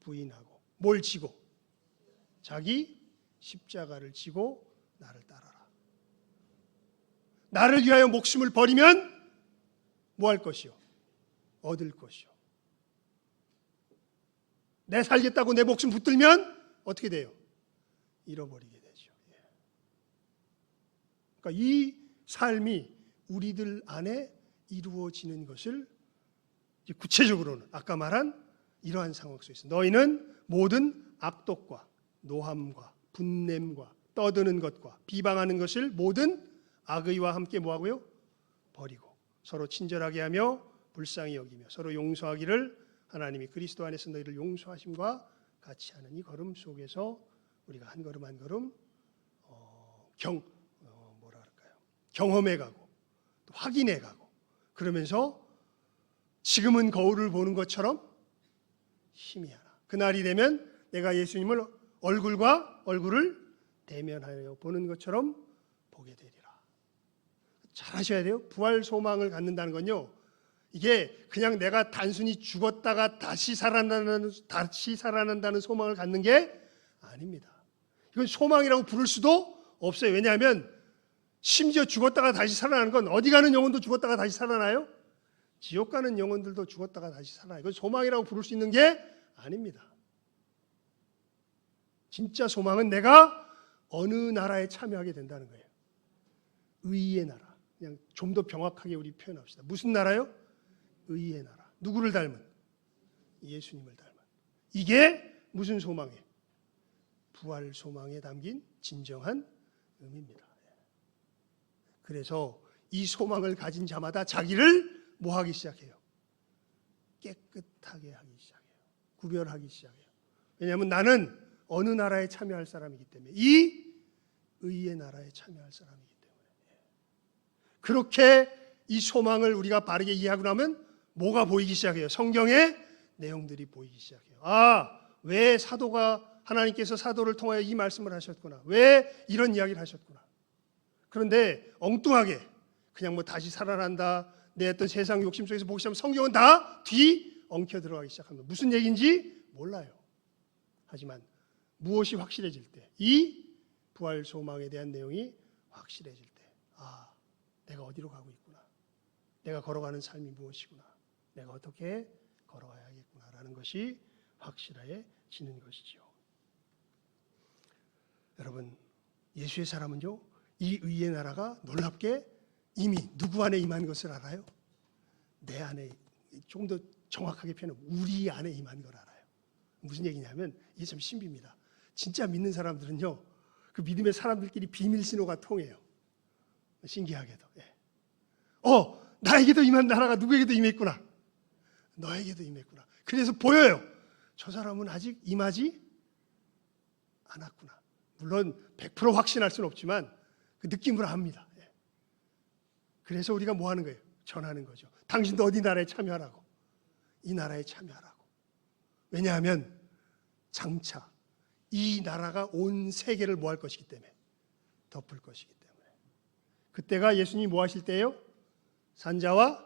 부인하고. 뭘 지고? 자기 십자가를 지고 나를 따라라. 나를 위하여 목숨을 버리면 뭐 할 것이요? 얻을 것이요. 내 살겠다고 내 목숨 붙들면 어떻게 돼요? 잃어버리게 되죠. 그러니까 이 삶이 우리들 안에 이루어지는 것을 구체적으로는 아까 말한 이러한 상황 속에서 너희는 모든 악독과 노함과 분냄과 떠드는 것과 비방하는 것을 모든 악의와 함께 뭐하고요? 버리고 서로 친절하게 하며 불쌍히 여기며 서로 용서하기를 하나님이 그리스도 안에서 너희를 용서하심과 같이 하는 이 걸음 속에서 우리가 한 걸음 한 걸음 경험해 가고 또 확인해 가고 그러면서 지금은 거울을 보는 것처럼 희미하나 그날이 되면 내가 예수님을 얼굴과 얼굴을 대면하여 보는 것처럼 보게 되리라. 잘 하셔야 돼요. 부활 소망을 갖는다는 건요, 이게 그냥 내가 단순히 죽었다가 다시 살아난다는 소망을 갖는 게 아닙니다. 이건 소망이라고 부를 수도 없어요. 왜냐하면 심지어 죽었다가 다시 살아나는 건 어디 가는 영혼도 죽었다가 다시 살아나요? 지옥 가는 영혼들도 죽었다가 다시 살아나요. 이건 소망이라고 부를 수 있는 게 아닙니다. 진짜 소망은 내가 어느 나라에 참여하게 된다는 거예요. 의의 나라. 그냥 좀 더 병확하게 우리 표현합시다. 무슨 나라요? 의의 나라. 누구를 닮은? 예수님을 닮은. 이게 무슨 소망이에요? 부활 소망에 담긴 진정한 의미입니다. 그래서 이 소망을 가진 자마다 자기를 뭐 하기 시작해요? 깨끗하게 하기 시작해요. 구별하기 시작해요. 왜냐하면 나는 어느 나라에 참여할 사람이기 때문에, 이 의의 나라에 참여할 사람이기 때문에. 그렇게 이 소망을 우리가 바르게 이해하고 나면 뭐가 보이기 시작해요? 성경의 내용들이 보이기 시작해요. 아, 왜 하나님께서 사도를 통하여 이 말씀을 하셨구나. 왜 이런 이야기를 하셨구나. 그런데 엉뚱하게 그냥 뭐 다시 살아난다, 내 어떤 세상 욕심 속에서 보기 시작하면 성경은 다 엉켜 들어가기 시작합니다. 무슨 얘기인지 몰라요. 하지만 무엇이 확실해질 때, 이 부활 소망에 대한 내용이 확실해질 때, 아, 내가 어디로 가고 있구나. 내가 걸어가는 삶이 무엇이구나. 내가 어떻게 걸어가야겠구나라는 것이 확실해지는 것이죠. 여러분, 예수의 사람은요, 이 의의 나라가 놀랍게 이미 누구 안에 임한 것을 알아요? 내 안에, 조금 더 정확하게 표현하면 우리 안에 임한 걸 알아요. 무슨 얘기냐면 이게 참 신비입니다. 진짜 믿는 사람들은요, 그 믿음의 사람들끼리 비밀 신호가 통해요. 신기하게도. 나에게도 임한 나라가 누구에게도 임했구나. 너에게도 임했구나. 그래서 보여요. 저 사람은 아직 임하지 않았구나. 물론 100% 확신할 수는 없지만 그 느낌으로 합니다. 그래서 우리가 뭐 하는 거예요? 전하는 거죠. 당신도 어디 나라에 참여하라고. 이 나라에 참여하라고. 왜냐하면 장차 이 나라가 온 세계를 뭐 할 것이기 때문에, 덮을 것이기 때문에. 그때가 예수님이 뭐 하실 때예요? 산자와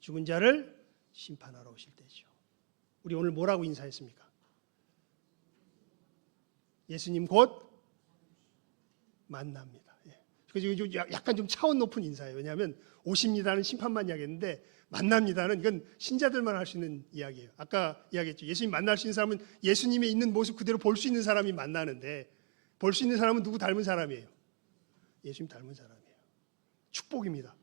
죽은 자를 심판하러 오실 때죠. 우리 오늘 뭐라고 인사했습니까? 예수님 곧 만납니다. 그래서 약간 좀 차원 높은 인사예요. 왜냐하면 오십니다는 심판만 이야기했는데 만납니다는 이건 신자들만 할 수 있는 이야기예요. 아까 이야기했죠. 예수님 만날 수 있는 사람은 예수님의 있는 모습 그대로 볼 수 있는 사람이 만나는데, 볼 수 있는 사람은 누구 닮은 사람이에요? 예수님 닮은 사람이에요. 축복입니다.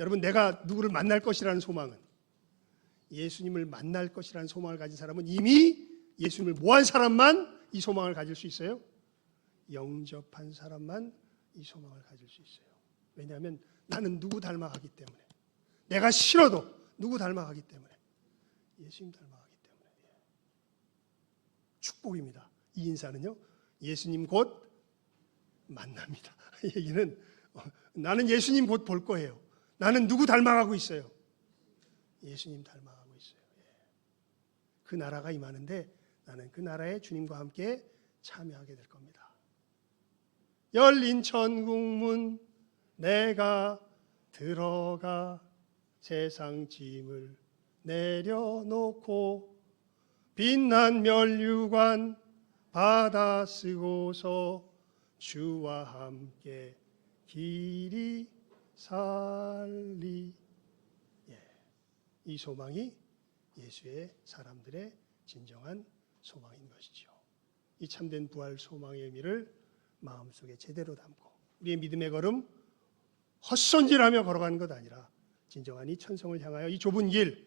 여러분, 내가 누구를 만날 것이라는 소망은, 예수님을 만날 것이라는 소망을 가진 사람은 이미 예수님을 뭐한 사람만 이 소망을 가질 수 있어요? 영접한 사람만 이 소망을 가질 수 있어요. 왜냐하면 나는 누구 닮아가기 때문에, 내가 싫어도 누구 닮아가기 때문에, 예수님 닮아가기 때문에. 축복입니다. 이 인사는요, 예수님 곧 만납니다. 얘기는 나는 예수님 곧 볼 거예요. 나는 누구 닮아가고 있어요? 예수님 닮아가고 있어요. 그 나라가 임하는데 나는 그 나라에 주님과 함께 참여하게 될 겁니다. 열린 천국문 내가 들어가 세상 짐을 내려놓고 빛난 면류관 받아 쓰고서 주와 함께 길이 살리. 이 소망이 예수의 사람들의 진정한 소망인 것이죠. 이 참된 부활 소망의 의미를 마음속에 제대로 담고 우리의 믿음의 걸음 헛손질하며 걸어가는 것 아니라 진정한 이 천성을 향하여 이 좁은 길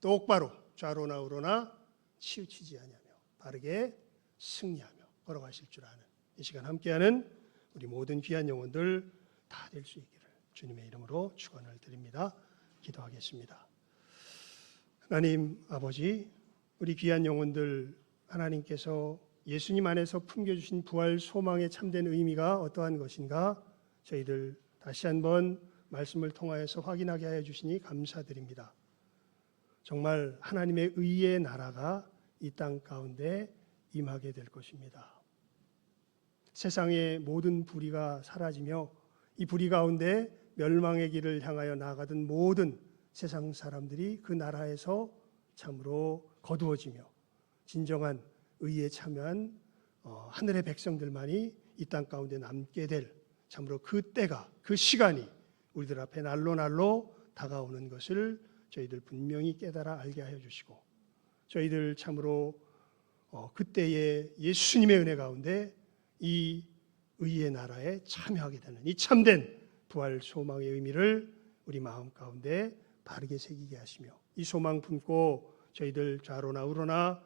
똑바로 좌로나 우로나 치우치지 아니하며 바르게 승리하며 걸어가실 줄 아는 이 시간 함께하는 우리 모든 귀한 영혼들 다 될 수 있기를 주님의 이름으로 축원을 드립니다. 기도하겠습니다. 하나님 아버지, 우리 귀한 영혼들 하나님께서 예수님 안에서 품겨주신 부활 소망의 참된 의미가 어떠한 것인가 저희들 다시 한번 말씀을 통하여서 확인하게 하여 주시니 감사드립니다. 정말 하나님의 의의 나라가 이 땅 가운데 임하게 될 것입니다. 세상의 모든 불의가 사라지며 이 불의 가운데 멸망의 길을 향하여 나아가던 모든 세상 사람들이 그 나라에서 참으로 거두어지며 진정한 의에 참여한 하늘의 백성들만이 이 땅 가운데 남게 될 참으로 그 때가, 그 시간이 우리들 앞에 날로 다가오는 것을 저희들 분명히 깨달아 알게 하여 주시고, 저희들 참으로 그때의 예수님의 은혜 가운데 이 의의 나라에 참여하게 되는 이 참된 부활 소망의 의미를 우리 마음 가운데 바르게 새기게 하시며, 이 소망 품고 저희들 좌로나 우로나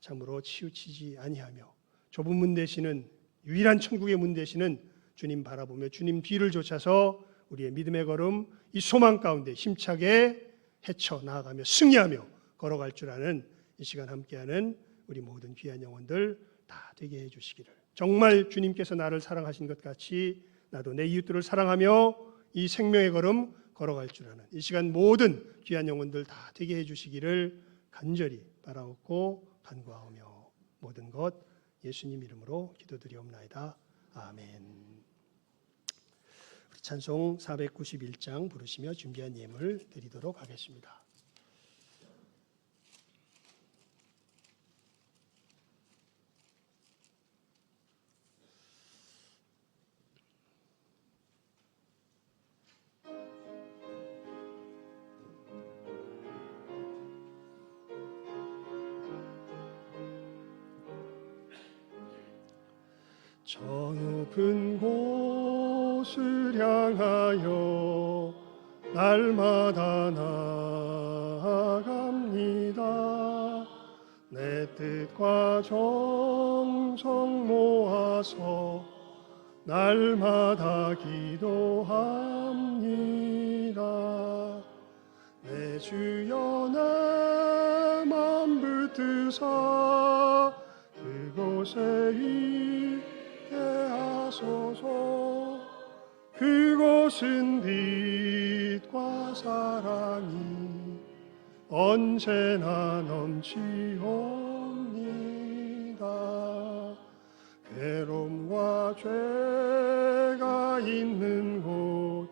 참으로 치우치지 아니하며 좁은 문 되시는 유일한 천국의 문 되시는 주님 바라보며 주님 뒤를 쫓아서 우리의 믿음의 걸음 이 소망 가운데 힘차게 헤쳐 나아가며 승리하며 걸어갈 줄 아는 이 시간 함께하는 우리 모든 귀한 영혼들 다 되게 해주시기를, 정말 주님께서 나를 사랑하신 것 같이 나도 내 이웃들을 사랑하며 이 생명의 걸음 걸어갈 줄 아는 이 시간 모든 귀한 영혼들 다 되게 해주시기를 간절히 바라옵고 간구하오며 모든 것 예수님 이름으로 기도드리옵나이다. 아멘. 우리 찬송 491장 부르시며 준비한 예물 드리도록 하겠습니다. 저 높은 곳을 향하여 날마다 나아갑니다. 내 뜻과 정성 모아서 날마다 기도합니다. 내 주여 내 맘 붙드사 그곳에 있게 하소서. 그곳은 빛과 사랑이 언제나 넘치옵니다. 괴로움과 죄가 있는 곳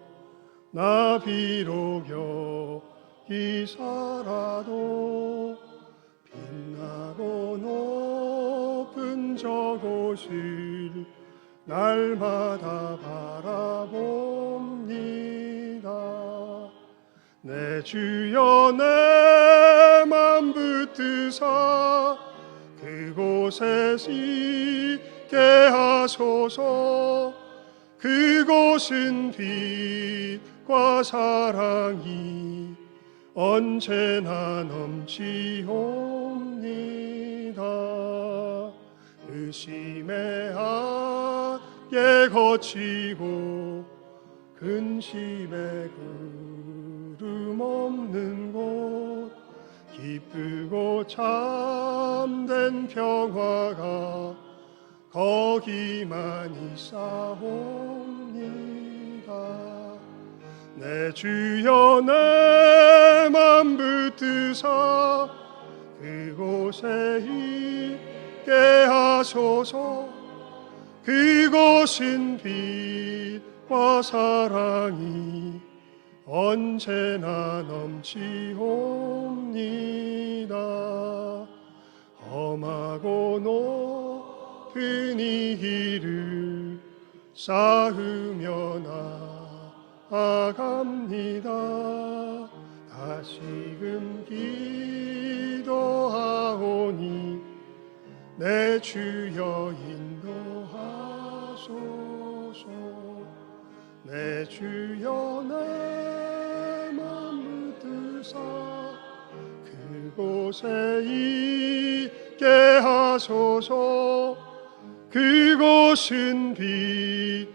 나 비록 여기 살아도 빛나고 높은 저곳을 날마다 바라봅니다. 내 주여 내 맘 붙드사 그곳에 있게 하소서. 그곳은 빛과 사랑이 언제나 넘치옵니다. 의심의 악에 거치고 근심의 구름 없는 곳 기쁘고 참된 평화가 거기만 있사옵니다. 내 주여 내 맘 붙드사 그곳에 있게 하소서. 그곳은 빛과 사랑이 언제나 넘치옵니다. 험하고 높은 이 길을 쌓으며 나아갑니다. 다시금 기도하오니 내 주여 인도하소서. 내 주여 내 맘 붙드사 그곳에 있게 하소서. 그곳은 빛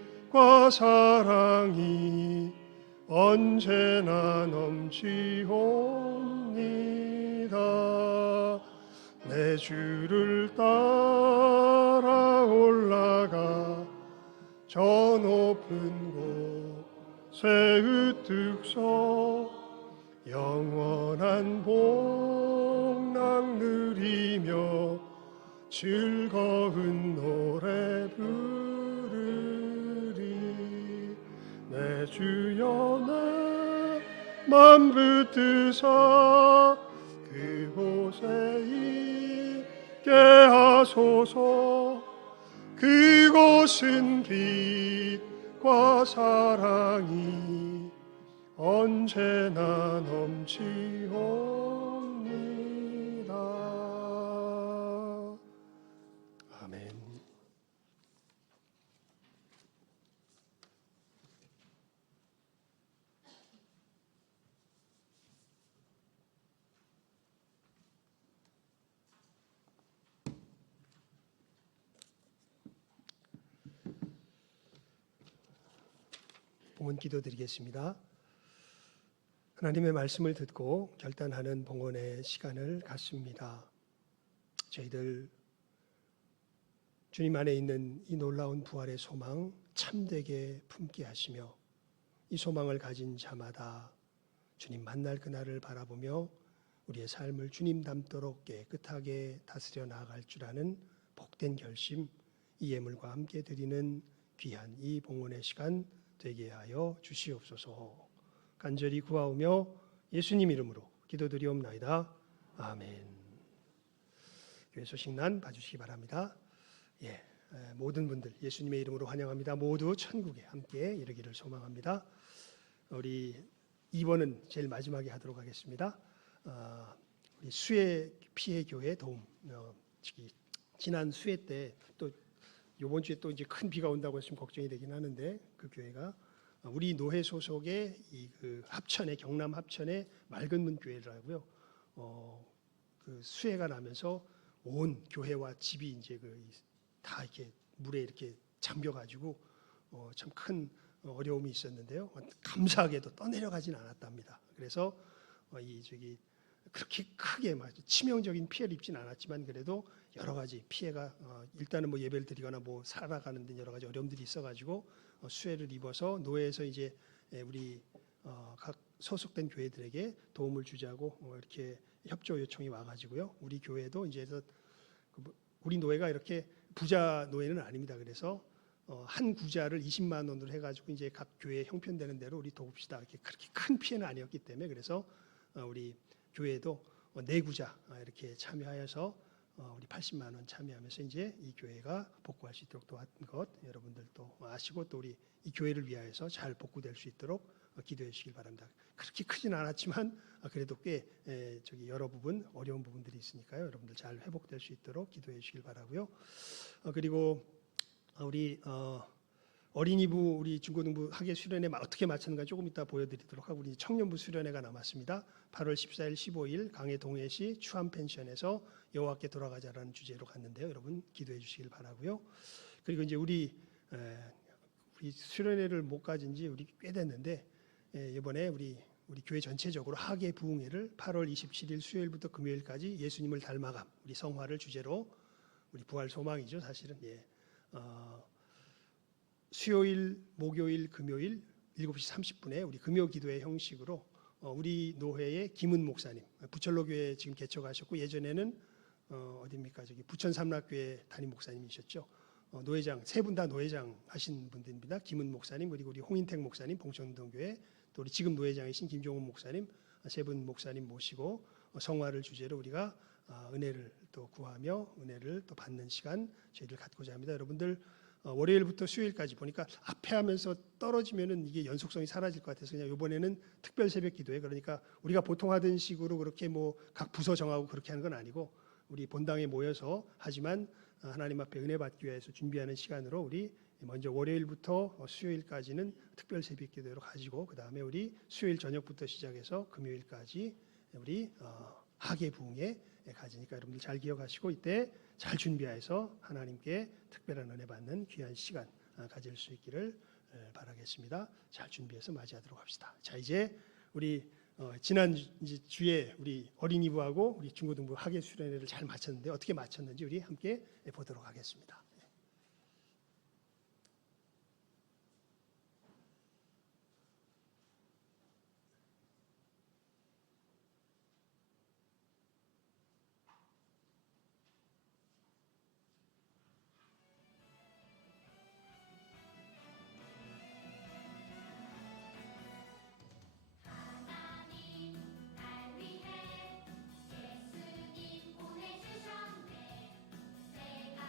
사랑이 언제나 넘치옵니다. 내 주를 따라 올라가 저 높은 곳에 으뜩 서 영원한 복락 누리며 즐거운 노래 부르리. 내 주여 내 맘 붙드사 그곳에 있게 하소서. 그곳은 빛과 사랑이 언제나 넘치옵니다. 아멘. 봉헌 기도드리겠습니다. 하나님의 말씀을 듣고 결단하는 봉헌의 시간을 갖습니다. 저희들 주님 안에 있는 이 놀라운 부활의 소망 참되게 품게 하시며 이 소망을 가진 자마다 주님 만날 그날을 바라보며 우리의 삶을 주님 닮도록 깨끗하게 다스려 나아갈 줄 아는 복된 결심, 이 예물과 함께 드리는 귀한 이 봉헌의 시간 되게 하여 주시옵소서. 간절히 구하오며 예수님 이름으로 기도드리옵나이다. 아멘. 교회 소식란 봐주시기 바랍니다. 모든 분들 예수님의 이름으로 환영합니다. 모두 천국에 함께 이르기를 소망합니다. 우리 2번은 제일 마지막에 하도록 하겠습니다. 우리 수해 피해 교회 도움. 지난 수해 때 또 이번 주에 또 이제 큰 비가 온다고 해서 좀 걱정이 되긴 하는데 그 교회가 우리 노회 소속의 그 합천의 경남 합천의 맑은 문 교회라고요. 그 수해가 나면서 온 교회와 집이 이제 다 이렇게 물에 이렇게 잠겨가지고 참 큰 어려움이 있었는데요. 감사하게도 떠내려가진 않았답니다. 그래서 그렇게 크게 치명적인 피해를 입진 않았지만 그래도 여러 가지 피해가 일단은 뭐 예배를 드리거나 뭐 살아가는 데 여러 가지 어려움들이 있어가지고 수해를 입어서 노회에서 이제 우리 각 소속된 교회들에게 도움을 주자고 이렇게 협조 요청이 와가지고요. 우리 교회도 이제 우리 노회가 이렇게 부자 노회는 아닙니다. 그래서 한 구자를 20만 원으로 해가지고 이제 각 교회 형편되는 대로 우리 도웁시다. 이렇게 그렇게 큰 피해는 아니었기 때문에 그래서 우리 교회도 네 구자 이렇게 참여하여서 우리 80만 원 참여하면서 이제 이 교회가 복구할 수 있도록 도왔던 것 여러분들도 아시고 또 우리 이 교회를 위하여서 잘 복구될 수 있도록 기도해 주시길 바랍니다. 그렇게 크진 않았지만 그래도 꽤 여러 부분 어려운 부분들이 있으니까요. 여러분들 잘 회복될 수 있도록 기도해 주시길 바라고요. 그리고 우리 어린이부 우리 중고등부 학예 수련회 어떻게 마쳤는가 조금 이따 보여드리도록 하고 우리 청년부 수련회가 남았습니다. 8월 14일, 15일 강해 동해시 추암 펜션에서 여호와께 돌아가자라는 주제로 갔는데요. 여러분 기도해 주시길 바라고요. 그리고 이제 우리 수련회를 못 가진 지 우리 꽤 됐는데 이번에 우리 교회 전체적으로 학예 부흥회를 8월 27일 수요일부터 금요일까지 예수님을 닮아감 우리 성화를 주제로 우리 부활 소망이죠. 사실은 수요일, 목요일, 금요일 7시 30분에 우리 금요 기도회 형식으로 우리 노회의 김은 목사님, 부철로 교회 지금 개척하셨고 예전에는 어디입니까? 부천 삼락교회 담임 목사님이셨죠. 노회장 세 분 다 노회장 하신 분들입니다. 김은 목사님 그리고 우리 홍인택 목사님 봉천운동교회 또 우리 지금 노회장이신 김종훈 목사님 세 분 목사님 모시고 성화를 주제로 우리가 은혜를 또 구하며 은혜를 또 받는 시간 저희들 갖고자 합니다. 여러분들 월요일부터 수요일까지 보니까 앞에 하면서 떨어지면은 이게 연속성이 사라질 것 같아서 그냥 이번에는 특별 새벽 기도회 그러니까 우리가 보통 하던 식으로 그렇게 뭐 각 부서 정하고 그렇게 하는 건 아니고 우리 본당에 모여서 하지만 하나님 앞에 은혜 받기 위해서 준비하는 시간으로 우리 먼저 월요일부터 수요일까지는 특별 새벽 기도회로 가지고 그 다음에 우리 수요일 저녁부터 시작해서 금요일까지 우리 학예 부흥회 가지니까 여러분들 잘 기억하시고 이때 잘 준비해서 하나님께 특별한 은혜 받는 귀한 시간 가질 수 있기를 바라겠습니다. 잘 준비해서 맞이하도록 합시다. 자, 이제 우리 지난 주에 우리 어린이부하고 우리 중고등부 학예 수련회를 잘 마쳤는데 어떻게 마쳤는지 우리 함께 보도록 하겠습니다. 하나님 날 위해 예수님 보내주셨네. 내가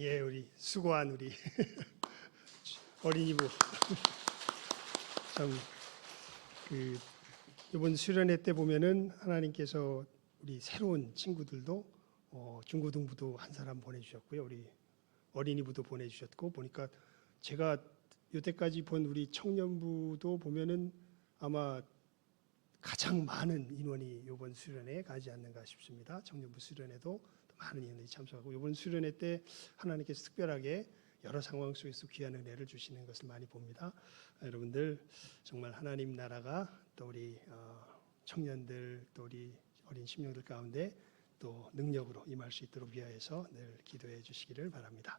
예, 우리 수고한 우리 어린이부 참 이번 수련회 때 보면은 하나님께서 우리 새로운 친구들도 중고등부도 한 사람 보내주셨고요, 우리 어린이부도 보내주셨고 보니까 제가 여태까지 본 우리 청년부도 보면은 아마 가장 많은 인원이 이번 수련회에 가지 않는가 싶습니다. 청년부 수련회도 많은 인원이 참석하고 이번 수련회 때 하나님께서 특별하게 여러 상황 속에서 귀한 은혜를 주시는 것을 많이 봅니다. 여러분들 정말 하나님 나라가 또 우리 청년들 또 우리 어린 심령들 가운데 또 능력으로 임할 수 있도록 위하여서 늘 기도해 주시기를 바랍니다.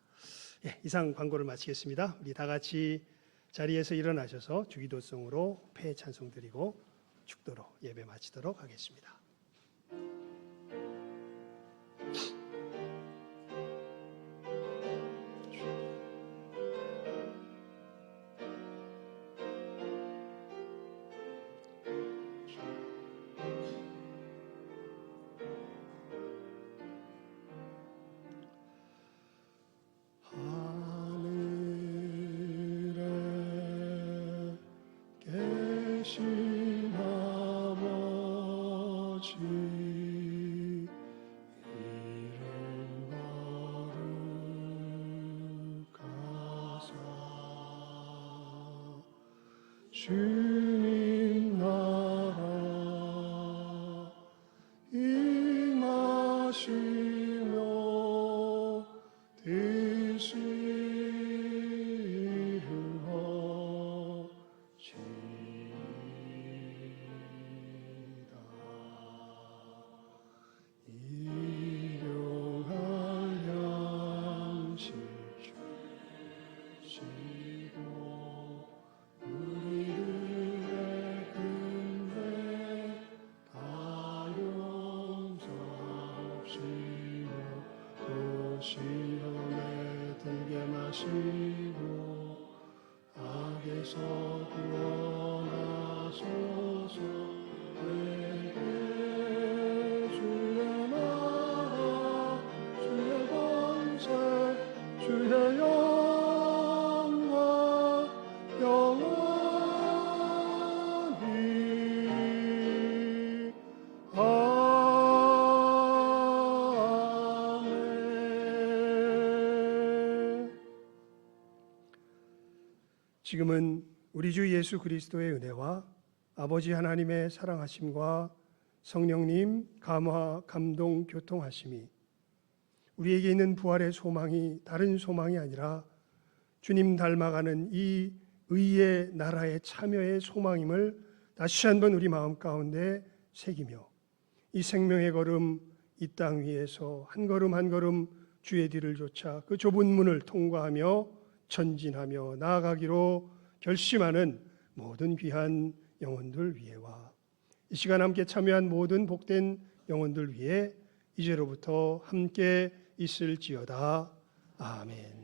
예, 이상 광고를 마치겠습니다. 우리 다 같이 자리에서 일어나셔서 주기도성으로 폐 찬송 드리고 축도로 예배 마치도록 하겠습니다. 하늘에 계신 아버지 이름 거룩하사 주님 나라 임하시며 뜻이 일용할 양식 주시고 우리들의 근대 다 용서하시며 또 시험에 들게 마시고 악에서 구원하소서. 내게 주의 나라 주의 권세 주의 영광 영원히 아멘. 지금은 우리 주 예수 그리스도의 은혜와 아버지 하나님의 사랑하심과 성령님 감화 감동 교통하심이 우리에게 있는 부활의 소망이 다른 소망이 아니라 주님 닮아가는 이 의의 나라의 참여의 소망임을 다시 한번 우리 마음 가운데 새기며 이 생명의 걸음 이 땅 위에서 한 걸음 한 걸음 주의 뒤를 쫓아 그 좁은 문을 통과하며 전진하며 나아가기로 결심하는 모든 귀한 영혼들 위에와 이 시간 함께 참여한 모든 복된 영혼들 위에 이제로부터 함께 있을지어다. 아멘.